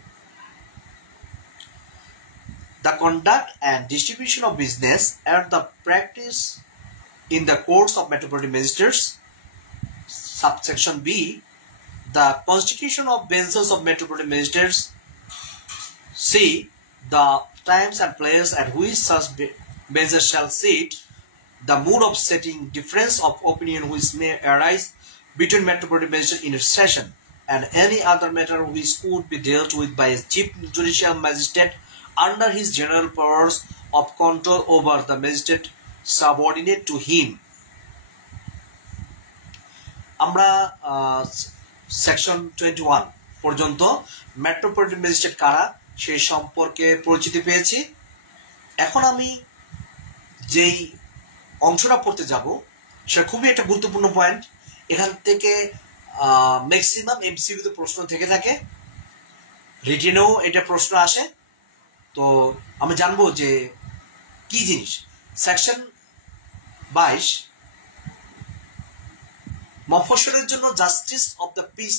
The conduct and distribution of business and the practice in the courts of metropolitan magistrates. Subsection B, the constitution of benches of metropolitan magistrates. C, the times and place at which such benches shall sit, the mode of setting difference of opinion which may arise between metropolitan magistrate in a session, and any other matter which could be dealt with by a chief judicial magistrate under his general powers of control over the magistrate subordinate to him. আমরা section 21 পর্যন্ত metropolitan magistrate কারা সেই সম্পর্কে পরিচিতি পেয়েছি। এখন আমি যেই অংশটা পড়তে যাব সেটা খুবই একটা গুরুত্বপূর্ণ পয়েন্ট। এখান থেকে ম্যাক্সিমাম এমসিকিউতে প্রশ্ন থেকে থাকে, রিটেনেও এটা প্রশ্ন আসে। তো আমি জানবো যে কি জিনিস। সেকশন 22 মফস্বলের জন্য জাস্টিস অফ দ্য পিস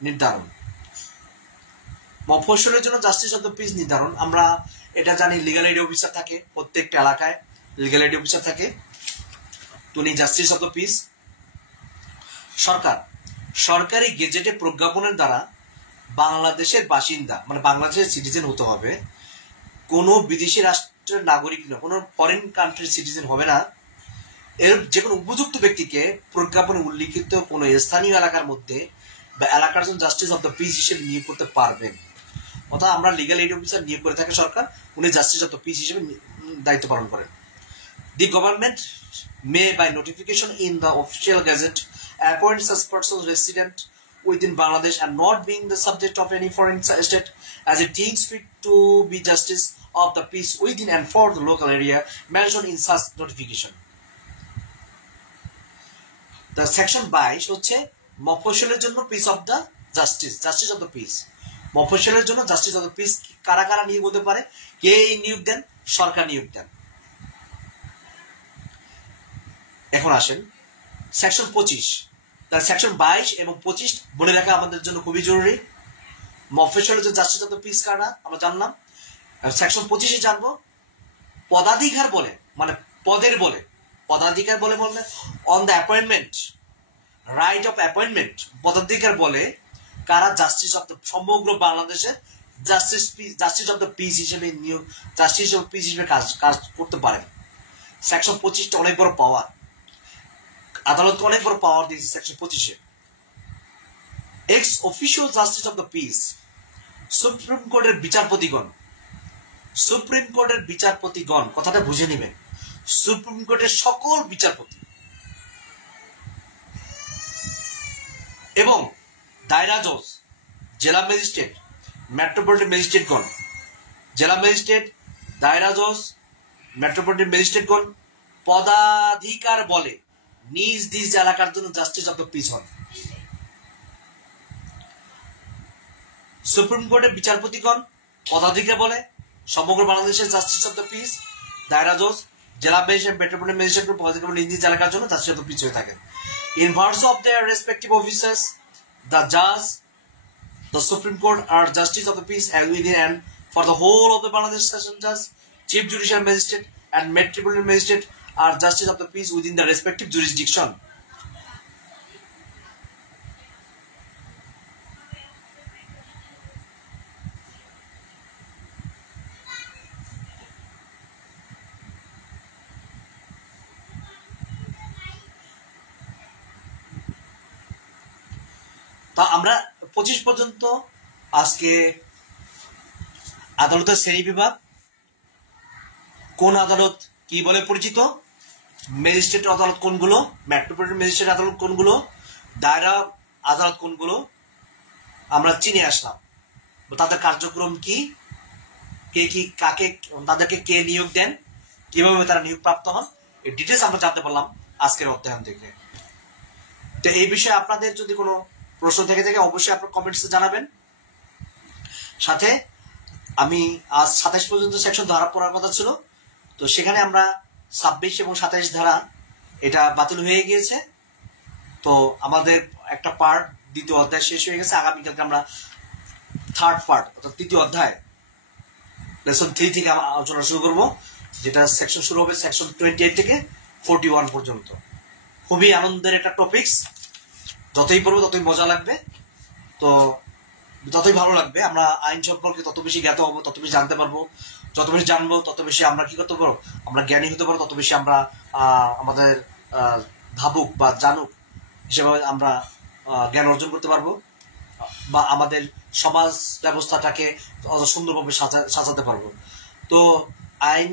নির্ধারণ। মফস্বলের জন্য জাস্টিস অফ দ্য পিস নির্ধারণ আমরা এটা জানি, লিগ্যাল এইড অফিসার থাকে প্রত্যেকটা এলাকায়, লিগ্যাল এইড অফিসার থাকে, তো উনি জাস্টিস অফ দ্য পিস। সরকারি গেজেটে প্রজ্ঞাপনের দ্বারা বাংলাদেশের বাসিন্দা মানে বাংলাদেশের সিটিজেন হতে হবে, কোনো বিদেশি রাষ্ট্রের নাগরিক না, কোনো ফরেন কান্ট্রির সিটিজেন হবে না, এর যে কোনো উপযুক্ত ব্যক্তিকে প্রজ্ঞাপনে উল্লিখিত কোনো স্থানীয় এলাকার মধ্যে বা এলাকার জন্য জাস্টিস অফ দ্য পিস হিসেবে নিয়োগ করতে পারবেন। অর্থাৎ আমরা লিগ্যাল এইড অফিসার নিয়োগ করে থাকে সরকার, উনি জাস্টিস অফ দ্য পিস হিসেবে দায়িত্ব পালন করেন। The government may by notification in the official gazette appoint such persons resident within Bangladesh and not being the subject of any foreign state as it thinks fit to be justice of the peace within and for the local area mentioned in such notification. The section 22 হচ্ছে মফস্বলের জন্য peace of the justice of the peace. মফস্বলের জন্য justice of the piece কারা কারা নিয়োগ হতে পারে, কে নিয়োগ দেন? সরকার নিয়োগ দেন। এখন আসেন সেকশন 25। তাহলে সেকশন 22 এবং 25 বলে রাখা আমাদের জন্য খুবই জরুরি। মফস্বলের যে জাস্টিস অফ দ্য পিস কারা আমরা জানলাম। সেকশন 25 জানবো পদাধিকার বলে, মানে পদের বলে, পদাধিকার বলে on the appointment, right of appointment, পদাধিকার বলে কারা জাস্টিস অফ দ্য সমগ্র বাংলাদেশের জাস্টিস অফ দ্য পিস হিসেবে নিয়োগ, জাস্টিস অফ পিস হিসেবে কাজ করতে পারেন। সেকশন 25টা অনেক বড় পাওয়ার, আদালতকে অনেক বড় পাওয়ার দিয়েছে সেকশন 25-এ। Ex officio justice of the peace, supreme কোর্টের বিচারপতিগণ, সুপ্রিম কোর্টের বিচারপতিগণ কথাটা বুঝে নেবেন, সুপ্রিম কোর্টের সকল বিচারপতি এবং দায়রা জজ, জেলা ম্যাজিস্ট্রেট, মেট্রোপলিটন ম্যাজিস্ট্রেটগণ, জেলা ম্যাজিস্ট্রেট, দায়রা জজ, মেট্রোপলিটন ম্যাজিস্ট্রেটগণ পদাধিকার বলে নিজ নিজ এলাকার জন্য জাস্টিস অফ দ্য পিস হন। সুপ্রিম কোর্টের বিচারপতিগণ পদাধিকার বলে সমগ্র বাংলাদেশের জাস্টিস অফ দ্য পিস, দায়রা জজ, জেলা ম্যাজিস্ট্রেট, মেট্রোপলিটন ম্যাজিস্ট্রেট পদাধিকার বলে নিজ নিজ এলাকার জন্য জাস্টিস অফ দ্য পিস হয়ে থাকেন। In virtue of their respective officers, the judge, the Supreme Court are justice of the peace as within and for the whole of the Bangladesh Session Judge, Chief Judicial Magistrate and Metropolitan Magistrate are justice of the peace within the respective jurisdiction. তা আমরা 25 পর্যন্ত আজকে আদালতের শ্রেণী বিভাগ, কোন আদালত কি বলে পরিচিত, ম্যাজিস্ট্রেট আদালত কোনগুলো, মেট্রোপলিটন ম্যাজিস্ট্রেট আদালত কোনগুলো, দায়রা আদালত কোনগুলো আমরা চিনে আসলাম। তাদের কার্যক্রম কি, কে কি কাকে তাদেরকে কে নিয়োগ দেন, কিভাবে তারা নিয়োগ প্রাপ্ত হন, এই ডিটেলস আমরা জানতে পারলাম আজকের অধ্যয়ন থেকে। তো এই বিষয়ে আপনাদের যদি কোনো প্রশ্ন থেকে থাকে অবশ্যই আপনার কমেন্টসে জানাবেন। সাথে আমি আজ 27 পর্যন্ত সেকশন ধারা পড়ার কথা ছিল, তো সেখানে আমরা 26 এবং 27 ধারা এটা বাতিল হয়ে গিয়েছে। তো আমাদের একটা পার্ট, দ্বিতীয় অধ্যায় শেষ হয়ে গেছে। আগামীকালকে আমরা থার্ড পার্ট অর্থাৎ তৃতীয় অধ্যায় লেসন 3 থেকে আমরা আলোচনা শুরু করবো, যেটা সেকশন শুরু হবে সেকশন 28 থেকে 41 পর্যন্ত। খুবই আনন্দের একটা টপিকস, যতই পড়বো ততই মজা লাগবে, তো যতই ভালো লাগবে। আমরা আইন সম্পর্কে তত বেশি জ্ঞাত হবো, তত বেশি জানতে পারবো, যত বেশি জানবো তত বেশি আমরা কি করতে পারবো, আমরা জ্ঞানী হতে পারবো, তত বেশি আমরা আমাদের ভাবুক বা জানুক হিসেবে আমরা জ্ঞান অর্জন করতে পারবো, বা আমাদের সমাজ ব্যবস্থাটাকে সুন্দরভাবে সাজাতে পারবো। তো আইন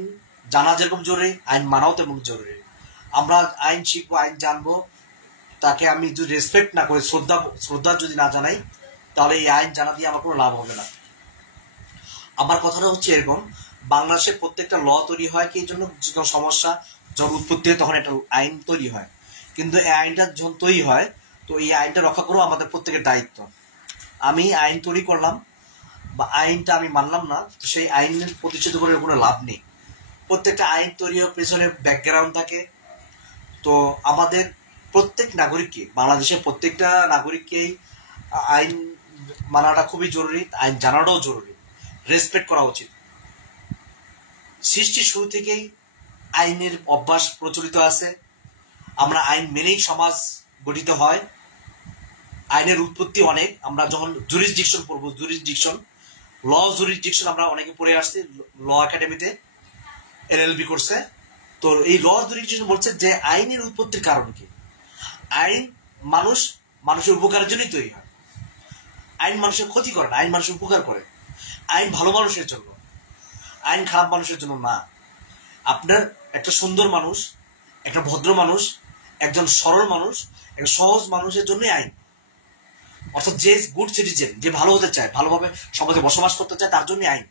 জানা যেরকম জরুরি, আইন মানাও তেমন জরুরি। আমরা আইন শিখবো, আইন জানবো, তাকে আমি যদি রেসপেক্ট না করে শ্রদ্ধা যদি না জানাই, তাহলে এই আইন জানা দিয়ে আমার কোনো লাভ হবে না। আমার কথাটা হচ্ছে এরকম, বাংলাদেশের প্রত্যেকটা ল তৈরি হয় কি জন্য, যখন সমস্যা যখন উৎপত্তি হয় তখন একটা আইন তৈরি হয়, কিন্তু এই আইনটা যখন তৈরি হয় তো এই আইনটা রক্ষা করা আমাদের প্রত্যেকের দায়িত্ব। আমি আইন তৈরি করলাম বা আইনটা আমি মানলাম না, সেই আইনের প্রতিষ্ঠিত করে কোনো লাভ নেই। প্রত্যেকটা আইন তৈরি হওয়ার পেছনে ব্যাকগ্রাউন্ড থাকে। তো আমাদের প্রত্যেক নাগরিককে, বাংলাদেশের প্রত্যেকটা নাগরিককেই আইন মানাটা খুবই জরুরি, আইন জানাটাও জরুরি, রেসপেক্ট করা উচিত। সৃষ্টির শুরু থেকেই আইনের অভ্যাস প্রচলিত আছে, আমরা আইন মেনেই সমাজ গঠিত হয়। আইনের উৎপত্তি অনেক, আমরা যখন জুরিসডিকশন পড়বো, ল জুরিসডিকশন আমরা অনেকে পড়ে আসছি, ল একাডেমিতে LLB করছে। তো এই ল জুরিসডিকশন বলছে যে আইনের উৎপত্তির কারণ কি। আইন মানুষের উপকারের জন্যই তৈরি হয়। আইন মানুষের ক্ষতি করে না, আইন মানুষের উপকার করে। আইন ভালো মানুষের জন্য, আইন খারাপ মানুষের জন্য না। আপনার একটা সুন্দর মানুষ, একটা ভদ্র মানুষ, একজন সরল মানুষ, একটা সহজ মানুষের জন্যই আইন। অর্থাৎ যে গুড সিটিজেন, যে ভালো হতে চায়, ভালোভাবে সমাজে বসবাস করতে চায়, তার জন্য আইন,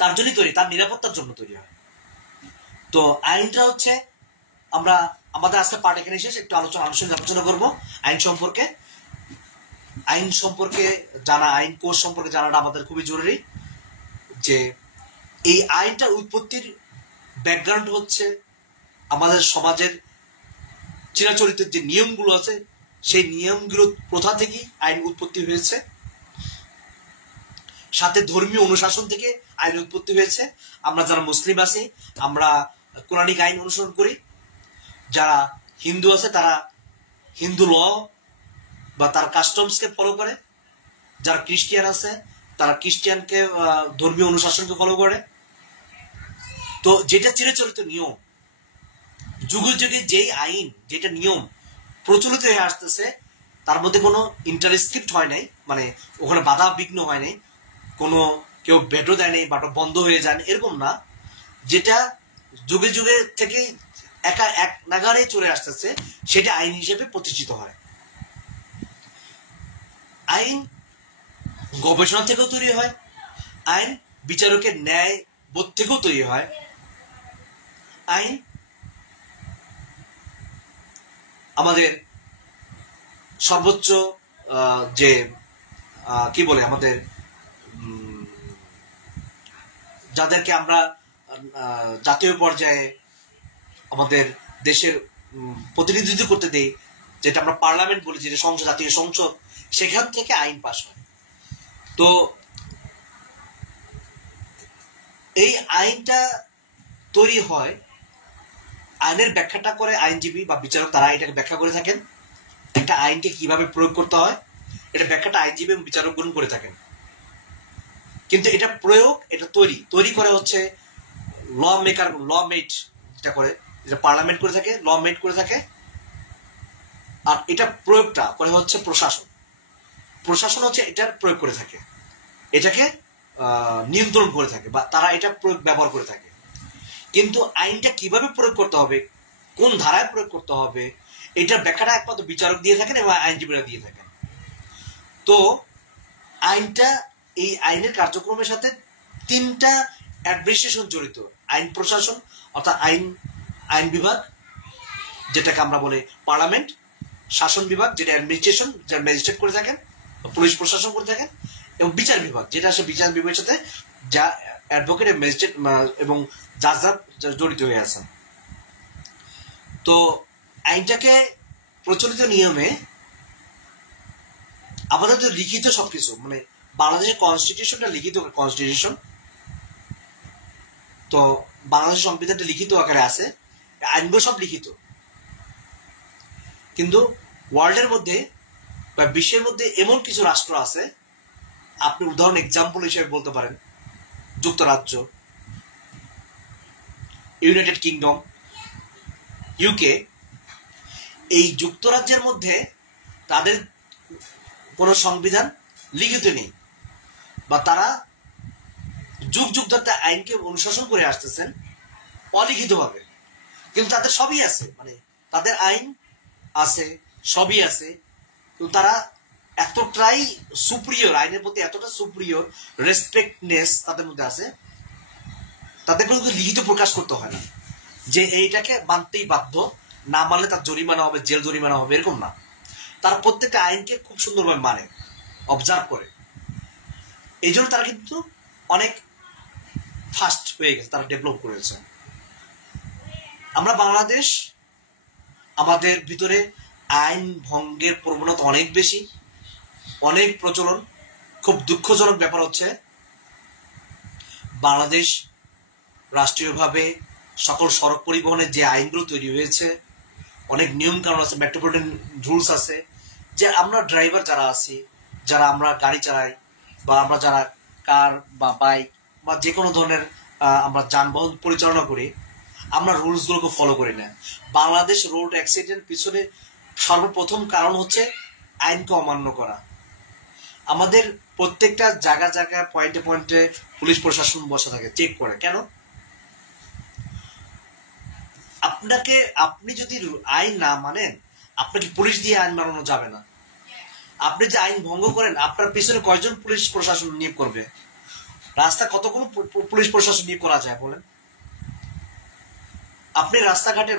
তার জন্যই তৈরি, তার নিরাপত্তার জন্য তৈরি হয়। তো আইনটা হচ্ছে, আমরা আমাদের আজকে পার্ট এখানে শেষ, একটু আনুষ্ঠানিক আলোচনা করবো আইন সম্পর্কে। আইন সম্পর্কে জানা, আইন কোর্স সম্পর্কে জানাটা আমাদের খুবই জরুরি। যে এই আইনটার উৎপত্তির ব্যাকগ্রাউন্ড হচ্ছে আমাদের সমাজের চিরাচরিতের যে নিয়মগুলো আছে, সেই নিয়মগুলো প্রথা থেকেই আইন উৎপত্তি হয়েছে, সাথে ধর্মীয় অনুশাসন থেকে আইন উৎপত্তি হয়েছে। আমরা যারা মুসলিম আছি আমরা কোরআনিক আইন অনুসরণ করি, যারা হিন্দু আছে তারা হিন্দু ল বা তার কাস্টমসকে ফলো করে, যারা খ্রিস্টিয়ান আছে তারা খ্রিস্টিয়ানকে ধর্মীয় অনুশাসনকে ফলো করে। তো যেটা চিরাচরিত নিয়ম, যুগে যুগে যেই আইন, যেটা নিয়ম প্রচলিত হয়ে আসতেছে, তার মধ্যে কোনো ইন্টারস্ক্রিপ্ট হয় নাই, মানে ওখানে বাধা বিঘ্ন হয় নাই, কোনো কেউ ভেটো দেয় নাই, বাটো বন্ধ হয়ে যায় এরকম না। যেটা যুগে যুগে থেকে এক নাগারে চলে আসতেছে, সেটা আইন হিসেবে প্রতিষ্ঠিত হয়। আইন গবেষণা থেকেও তৈরি হয়, আইন বিচারকের ন্যায় বোধ থেকেও তৈরি হয়, আইন আমাদের সর্বোচ্চ যে কি বলে, আমাদের যাদেরকে আমরা জাতীয় পর্যায়ে আমাদের দেশের প্রতিনিধিত্ব করতে দেই, যেটা আমরা পার্লামেন্ট বলি, যেটা সংসদ, জাতীয় সংসদ, সেখান থেকে আইন পাস হয়। তো এই আইনটা তৈরি হয়, আইনের ব্যাখ্যাটা করে আইনজীবী বা বিচারক, তারা এটাকে ব্যাখ্যা করে থাকেন। একটা আইনকে কিভাবে প্রয়োগ করতে হয়, এটা ব্যাখ্যাটা আইনজীবী এবং বিচারকগণ করে থাকেন। কিন্তু এটা প্রয়োগ, এটা তৈরি করে হচ্ছে ল মেকার, ল মেড যেটা করে, যেটা পার্লামেন্ট করে থাকে, ল মেড করে থাকে। আর এটা প্রয়োগটা করে হচ্ছে প্রশাসন হচ্ছে এটার প্রয়োগ করে থাকে, এটাকে নিয়ন্ত্রণ করে থাকে, বা তারা এটা প্রয়োগ ব্যবহার করে থাকে। কিন্তু আইনটা কিভাবে প্রয়োগ করতে হবে, কোন ধারায় প্রয়োগ করতে হবে, এটার ব্যাখ্যাটা একমাত্র বিচারক দিয়ে থাকেন এবং আইনজীবীরা দিয়ে থাকেন। তো আইনটা, এই আইনের কার্যক্রমের সাথে তিনটা অ্যাডমিনিস্ট্রেশন জড়িত। আইন প্রশাসন অর্থাৎ আইন বিভাগ, যেটাকে আমরা বলি পার্লামেন্ট, শাসন বিভাগ যেটা অ্যাডমিনিস্ট্রেশন, যারা ম্যাজিস্ট্রেট করে থাকেন, পুলিশ প্রশাসন করে থাকেন, এবং বিচার বিভাগ যেটা আসলে বিচার বিভাগের সাথে যা অ্যাডভোকেট, ম্যাজিস্ট্রেট এবং জাজরা জড়িত হয়ে আছেন। তো আইনটাকে প্রচলিত নিয়মে আমাদের যে লিখিত সবকিছু, মানে বাংলাদেশের কনস্টিটিউশনটা লিখিত কনস্টিটিউশন, তো বাংলাদেশের সংবিধানটা লিখিত আকারে আছে, আইনগুলো সব লিখিত। কিন্তু ওয়ার্ল্ডের মধ্যে বা বিশ্বের মধ্যে এমন কিছু রাষ্ট্র আছে, আপনি উদাহরণ এক্সাম্পল হিসেবে বলতে পারেন যুক্তরাজ্য, ইউনাইটেড কিংডম, ইউকে। এই যুক্তরাজ্যের মধ্যে তাদের কোনো সংবিধান লিখিত নেই, বা তারা যুগ যুগ ধরে আইনকে অনুশাসন করে আসতেছেন অলিখিতভাবে, কিন্তু তাদের সবই আছে, মানে তাদের আইন আছে, সবই আছে, কিন্তু তারা এতটাই সুপ্রিয়র, আইনের প্রতি এতটা সুপ্রিয়র, রেসপেক্টনেস তাদের মধ্যে আছে, তাদের কোনো লিখিত প্রকাশ করতে হয় না যে এইটাকে মানতেই বাধ্য, না মানলে তার জরিমানা হবে, জেল জরিমানা হবে, এরকম না। তারা প্রত্যেকটা আইনকে খুব সুন্দরভাবে মানে, অবজার্ভ করে। এই জন্য তারা কিন্তু অনেক ফাস্ট হয়ে গেছে, তারা ডেভেলপ করেছে। আমরা বাংলাদেশ, আমাদের ভিতরে আইন ভঙ্গের প্রবণতা অনেক বেশি, অনেক প্রচলন। খুব দুঃখজনক ব্যাপার হচ্ছে বাংলাদেশ রাষ্ট্রীয়ভাবে সকল সড়ক পরিবহনের যে আইনগুলো তৈরি হয়েছে, অনেক নিয়ম কানুন আছে, মেট্রোপলিটন রুলস আছে, যে আমরা ড্রাইভার যারা আছি, যারা আমরা গাড়ি চালাই, বা আমরা যারা কার বা বাইক বা যে কোনো ধরনের আমরা যানবাহন পরিচালনা করি, আমরা রুলসগুলোকে ফলো করি না। বাংলাদেশ রোড অ্যাক্সিডেন্ট পিছনে সর্বপ্রথম কারণ হচ্ছে আইনকে অমান্য করা। আমাদের প্রত্যেকটা জায়গায় পয়েন্টে পয়েন্টে পুলিশ প্রশাসন বসে থাকে, চেক করে। কেন? আপনি যদি আইন না মানেন, আপনাকে পুলিশ দিয়ে আইন মানানো যাবে না। আপনি যে আইন ভঙ্গ করেন, আপনার পিছনে কয়জন পুলিশ প্রশাসন নিয়োগ করবে? রাস্তা কতগুলো পুলিশ প্রশাসন নিয়োগ করা যায় বলেন? আপনি রাস্তাঘাটে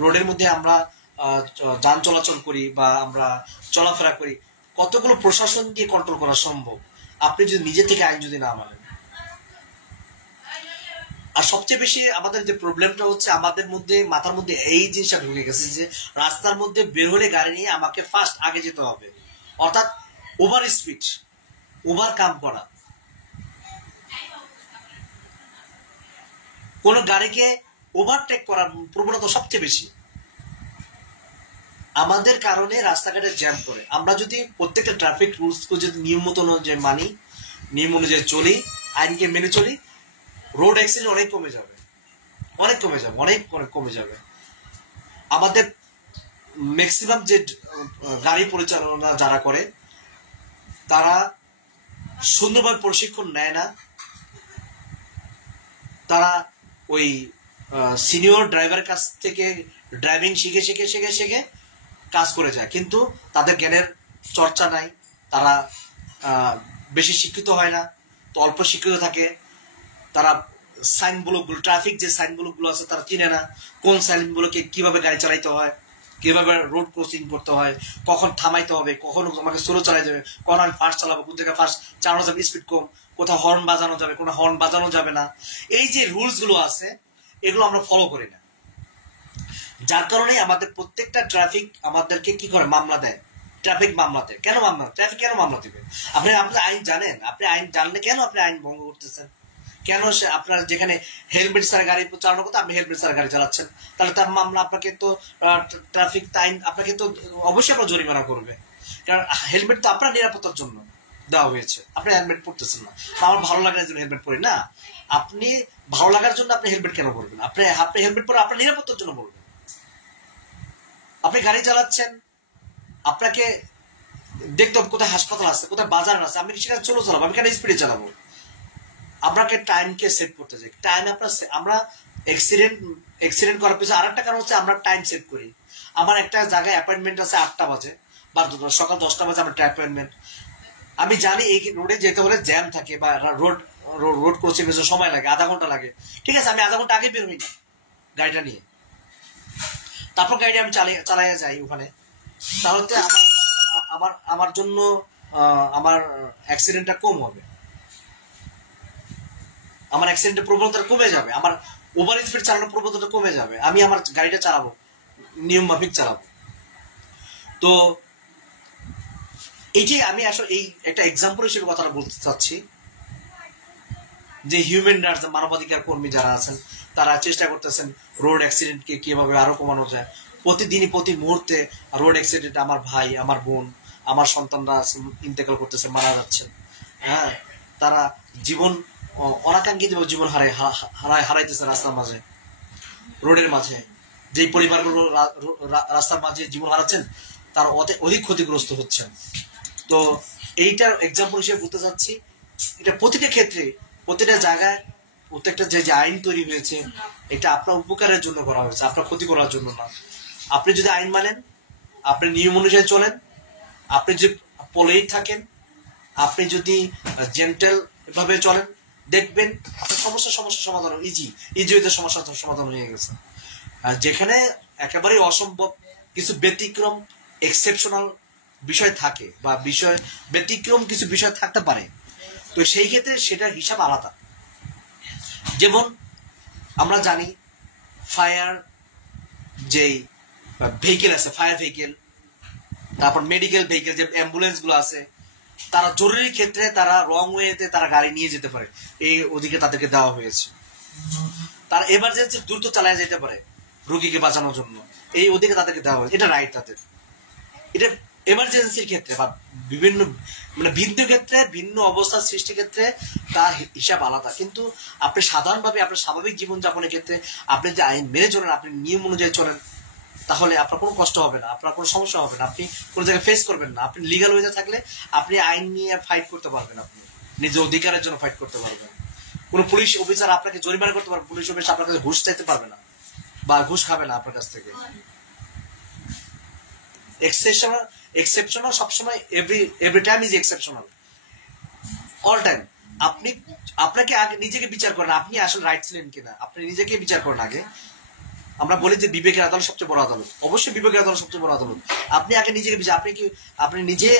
রোডের মধ্যে আমরা যান চলাচল করি বা আমরা চলাফেরা করি, কতগুলো প্রশাসন দিয়ে কন্ট্রোল করা সম্ভব আপনি যদি নিজে থেকে আইন যদি না মানেন? আর সবচেয়ে বেশি আমাদের যে প্রবলেমটা হচ্ছে, আমাদের মধ্যে মাথার মধ্যে এই জিনিসটা ঢুকে গেছে যে রাস্তার মধ্যে বের হলে গাড়ি নিয়ে আমাকে ফার্স্ট আগে যেতে হবে, অর্থাৎ ওভার স্পিড, ওভার কাম করা। কোন গাড়িকে ওভারটেক করার প্রবণতা সবচেয়ে বেশি আমাদের কারণে রাস্তাঘাটে জ্যাম করে। আমরা যদি প্রত্যেকটা ট্রাফিক রুলস যদি নিয়ম মতো অনুযায়ী মানি, নিয়ম অনুযায়ী চলি, আইনকে মেনে চলি, রোড অ্যাক্সিডেন্ট অনেক কমে যাবে, অনেক কমে যাবে, অনেক কমে যাবে। আমাদের ম্যাক্সিমাম যে গাড়ি পরিচালনা যারা করে, তারা সুন্দরভাবে প্রশিক্ষণ নেয় না। তারা ওই সিনিয়র ড্রাইভারের কাছ থেকে ড্রাইভিং শিখে শিখে শিখে শিখে কাজ করে যায়, কিন্তু তাদের জ্ঞানের চর্চা নাই। তারা বেশি শিক্ষিত হয় না, তো অল্প শিক্ষিত থাকে। তারা সাইনগুলোগুলো, ট্রাফিক যে সাইনগুলোগুলো আছে তারা চিনে না, কোন সাইনগুলোকে কিভাবে গাড়ি চালাইতে হয়, কিভাবে রোড ক্রসিং করতে হয়, কখন থামাইতে হবে, কখন আমাকে স্লো চালাই যাবে, কখন আমি ফাস্ট চালাবো, কোন জায়গায় ফাস্ট চালানো যাবে, স্পিড কম, কোথাও হর্ন বাজানো যাবে, কোনো হর্ন বাজানো যাবে না। এই যে রুলস গুলো আছে, এগুলো আমরা ফলো করি না। যার কারণে আমাদের প্রত্যেকটা ট্রাফিক আমাদেরকে কি করে, মামলা দেয়, ট্রাফিক মামলা দেয়। কেন মামলা, ট্রাফিক কেন মামলা দিবে? আপনি আইন জানেন? আপনি আইন জানলে কেন আপনি আইন ভঙ্গ করতেছেন? কেন আপনার যেখানে হেলমেট ছাড়া গাড়ি চালানোর কথা, আপনি হেলমেট ছাড়া গাড়ি চালাচ্ছেন, তাহলে তার মামলা আপনাকে তো ট্রাফিক আইন আপনাকে তো অবশ্যই আপনার জরিমানা করবে। কারণ হেলমেট তো আপনার নিরাপত্তার জন্য দেওয়া হয়েছে, আপনি হেলমেট পরতেছেন না। আমার ভালো লাগার জন্য হেলমেট পরি না, আপনি ভালো লাগার জন্য আপনি হেলমেট কেন পরবেন? আপনি হেলমেট পরে আপনার নিরাপত্তার জন্য পরবেন। আপনি গাড়ি চালাচ্ছেন, আপনাকে দেখতে হবে কোথায় হাসপাতাল আছে, কোথায় বাজার আছে, আমি সেখানে চলো চালাবো, আমি কেন স্পিডে চালাবো? আপনাকে টাইমকে সেট করতে চাই। টাইম আমরা অ্যাক্সিডেন্ট করার পিছনে আরেকটা কারণ হচ্ছে আমরা টাইম সেট করি। আমার একটা জায়গায় অ্যাপয়েন্টমেন্ট আছে 8টা বাজে বা সকাল 10টা বাজে আমার অ্যাপয়েন্টমেন্ট। আমি জানি এই রোডে যেতে হলে জ্যাম থাকে বা রোড ক্রসিং এর সময় লাগে, আধা ঘন্টা লাগে। ঠিক আছে, আমি আধা ঘন্টা আগে বের হই না গাড়িটা নিয়ে, তারপর গাড়িটা আমি চালাইয়া যাই ওখানে। তাহলে আমার জন্য আমার অ্যাক্সিডেন্টটা কম হবে, আমার অ্যাক্সিডেন্টের প্রবণতা কমে যাবে, আমার ওভার স্পিড চালানোর প্রবণতা কমে যাবে। আমি আমার গাড়িটা চালাবো, নিয়ম মাফিক চালাবো। তো এইটাই আমি আসলে এই একটা এক্সাম্পল হিসেবে কথাটা বলতে চাচ্ছি যে হিউম্যান রাইটস, মানবাধিকার কর্মী যারা আছেন, তারা চেষ্টা করতেছেন রোড অ্যাক্সিডেন্টকে কিভাবে আরো কমানো যায়। প্রতিদিনই প্রতি মুহূর্তে রোড অ্যাক্সিডেন্ট আমার ভাই, আমার বোন, আমার সন্তানরা ইন্তেকাল করতেছে, মারা যাচ্ছেন। হ্যাঁ, তারা জীবন অনাকাঙ্ক্ষিত জীবন হারাইতেছে রাস্তার মাঝে, রোডের মাঝে। যেই পরিবারগুলো রাস্তার মাঝে জীবন হারাচ্ছেন, তারা অধিক ক্ষতিগ্রস্ত হচ্ছেন। তো এইটার এক্সাম্পল হিসেবে বলতে চাচ্ছি, এটা প্রতিটা ক্ষেত্রে, প্রতিটা জায়গায়, প্রত্যেকটা যে আইন তৈরি হয়েছে, এটা আপনার উপকারের জন্য করা হয়েছে, আপনার ক্ষতি করার জন্য না। আপনি যদি আইন মানেন, আপনি নিয়ম অনুযায়ী চলেন, আপনি যদি পলেইট থাকেন, আপনি যদি জেন্টেল ভাবে চলেন, দেখবেন আপনার সমস্যার সমাধান ইজি হইতে সমস্যার সমাধান হয়ে গেছে। যেখানে একেবারে অসম্ভব কিছু ব্যতিক্রম, এক্সেপশনাল বিষয় থাকে বা ব্যতিক্রম কিছু বিষয় থাকতে পারে, তো সেই ক্ষেত্রে সেটার হিসাব আলাদা। যেমন আমরা জানি ফায়ার যেই ভেহিকেল আছে, ফায়ার ভেহিকেল, তারপর মেডিকেল ভেহিকেল যে অ্যাম্বুলেন্স গুলো আছে, তারা জরুরি ক্ষেত্রে তারা রং ওয়েতে তারা গাড়ি নিয়ে যেতে পারে, এই অধিকার তাদেরকে দেওয়া হয়েছে। তারা এমার্জেন্সি দ্রুত চালায় যেতে পারে রোগীকে বাঁচানোর জন্য, এই অধিকার তাদেরকে দেওয়া হয়েছে। এটা রাইট তাদের। এটা এমার্জেন্সির ক্ষেত্রে বা বিভিন্ন ভিন্ন ক্ষেত্রে, ভিন্ন অবস্থার সৃষ্টির ক্ষেত্রে তার হিসাব আলাদা। কিন্তু আপনি সাধারণভাবে আপনার স্বাভাবিক জীবনযাপনের ক্ষেত্রে আপনি যে আইন মেনে চলেন, আপনি নিয়ম অনুযায়ী চলেন, তাহলে আপনার কোনো কষ্ট হবে না, আপনার কোনো সমস্যা হবে না, আপনি কোনো জায়গায় ফেস করবেন না। আপনি লিগাল ওয়েতে থাকলে আপনি আইন নিয়ে ফাইট করতে পারবেন, আপনি নিজের অধিকারের জন্য ফাইট করতে পারবেন। কোনো পুলিশ অফিসার আপনাকে জরিমানা করতে পারবে, পুলিশ অফিসার আপনার কাছে ঘুষ চাইতে পারবে না বা ঘুষ খাবে না আপনার কাছ থেকে। এক্সেপশনাল সবসময় every time is exceptional, all time. আপনি আপনাকে আগে নিজেকে বিচার করেন, আপনি আসলে রাইট ছিলেন কিনা, আপনি নিজেকে বিচার করেন আগে। আমরা বলি যে বিবেকের আদালত সবচেয়ে বড় আদালত, অবশ্যই বিবেকের আদালত সবচেয়ে বড় আদালত। আপনি আগে নিজেকে বিচার, আপনি নিজে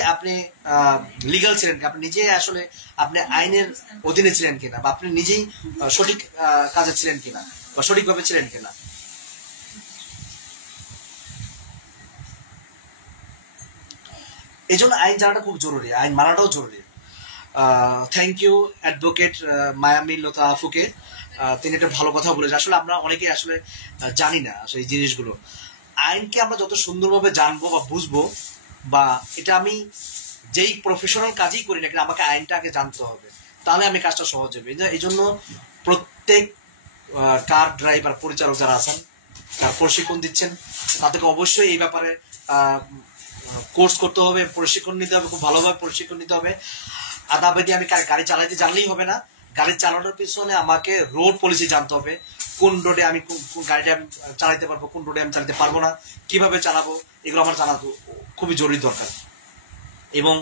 লিগাল ছিলেন, আপনি নিজে আসলে আপনি আইনের অধীনে ছিলেন কিনা, বা আপনি নিজেই সঠিক কাজে ছিলেন কিনা, বা সঠিকভাবে ছিলেন কিনা। এই জন্য আইন জানাটা খুব জরুরি, আইন মানাটাও জরুরি। থ্যাংক ইউ অ্যাডভোকেট মায়ামি লতা আফুকে, তিনি একটা ভালো কথা বলেছেন। আসলে আমরা অনেকে আসলে জানি না আসলে এই জিনিসগুলো। আইনকে আমরা যত সুন্দরভাবে জানবো বা বুঝবো, বা এটা আমি যেই প্রফেশনাল কাজই করি না কিন্তু আমাকে আইনটা আগে জানতে হবে, তাহলে আমি কাজটা সহজ হবে। এই জন্য প্রত্যেক কার ড্রাইভার পরিচালক যারা আছেন, যারা প্রশিক্ষণ দিচ্ছেন, তাদেরকে অবশ্যই এই ব্যাপারে কোর্স করতে হবে, প্রশিক্ষণ নিতে হবে, খুব ভালোভাবে প্রশিক্ষণ নিতে হবে। আদাবাদি আমি গাড়ি চালাইতে জানলেই হবে না, গাড়ি চালানোর পিছনে আমাকে রোড পলিসি জানতে হবে, কোন রোডে আমি কোন গাড়িটা আমি চালাইতে পারবো, কোন রোডে আমি চালাতে পারবো না, কিভাবে চালাবো, এগুলো আমার জানা খুবই জরুরি দরকার। এবং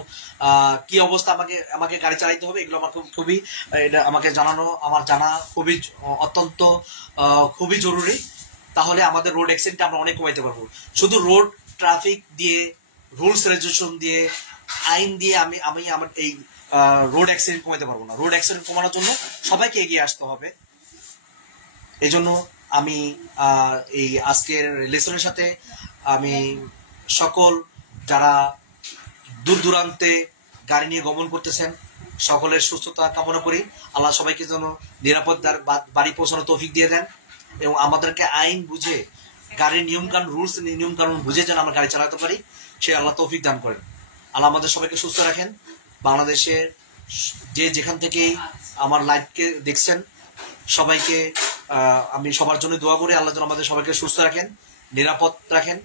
কি অবস্থা আমাকে গাড়ি চালাইতে হবে, এগুলো আমার খুবই এটা আমাকে আমার জানা অত্যন্ত খুবই জরুরি। তাহলে আমাদের রোড অ্যাক্সিডেন্ট আমরা অনেক কমাইতে পারবো। শুধু রোড ট্রাফিক দিয়ে, রুলস রেগুলেশন দিয়ে, আইন দিয়ে আমি আমার এই রোড অ্যাক্সিডেন্ট কমাতে পারবো না। রোড অ্যাক্সিডেন্ট কমানোর জন্য সবাইকে এগিয়ে আসতে হবে। এই জন্য আমি এই আজকের লেসনের সাথে আমি সকল যারা দূর দূরান্তে গাড়ি নিয়ে গমন করতেছেন সকলের সুস্থতা কামনা করি। আল্লাহ সবাইকে যেন নিরাপদ বাড়ি পৌঁছানো তৌফিক দিয়ে দেন, এবং আমাদেরকে আইন বুঝে, গাড়ির নিয়মকানুন, রুলস নিয়মকানুন বুঝে যেন আমরা গাড়ি চালাতে পারি, সে আল্লাহ তৌফিক দান করেন। আল্লাহ আমাদের সবাইকে সুস্থ রাখেন। বাংলাদেশের যেখান থেকেই আমার লাইভকে দেখছেন সবাইকে আমি সবার জন্য দোয়া করি, আল্লাহ যেন আমাদের সবাইকে সুস্থ রাখেন, নিরাপদ রাখেন।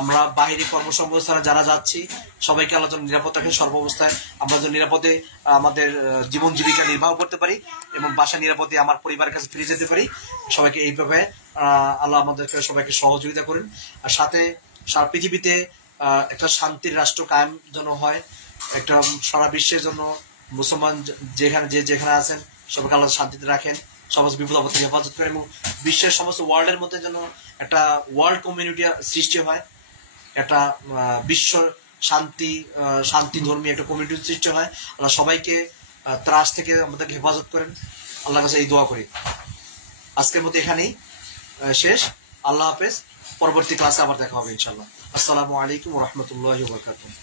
আমরা বাহিরে কর্মসংস্থানে যারা যাচ্ছি সবাইকে আল্লাহ যেন নিরাপদ রাখেন, সর্বাবস্থায় আমরা যেন নিরাপদে আমাদের জীবন জীবিকা নির্বাহ করতে পারি, এবং বাসা নিরাপদে আমার পরিবারের কাছে ফিরে যেতে পারি। সবাইকে এইভাবে আল্লাহ আমাদেরকে সবাইকে সহযোগিতা করেন। আর সাথে সারা পৃথিবীতে একটা শান্তির রাষ্ট্র কায়েম যেন হয়, একটা সারা বিশ্বের জন্য মুসলমান যেখানে আছেন সবাইকে আল্লাহ শান্তিতে রাখেন, সমস্ত বিপদ আপদ থেকে হেফাজত করেন, এবং বিশ্বের সমস্ত ওয়ার্ল্ডের মধ্যে যেন একটা ওয়ার্ল্ড কমিউনিটি সৃষ্টি হয়, একটা বিশ্ব শান্তি ধর্মী একটা কমিউনিটির সৃষ্টি হয়। আল্লাহ সবাইকে ত্রাস থেকে আমাদেরকে হেফাজত করেন, আল্লাহর কাছে এই দোয়া করি। আজকের মতো এখানেই শেষ। আল্লাহ হাফেজ, পরবর্তী ক্লাসে আবার দেখা হবে ইনশাআল্লাহ। আসসালামু আলাইকুম ওয়া রাহমাতুল্লাহি ওয়া বারাকাতুহু।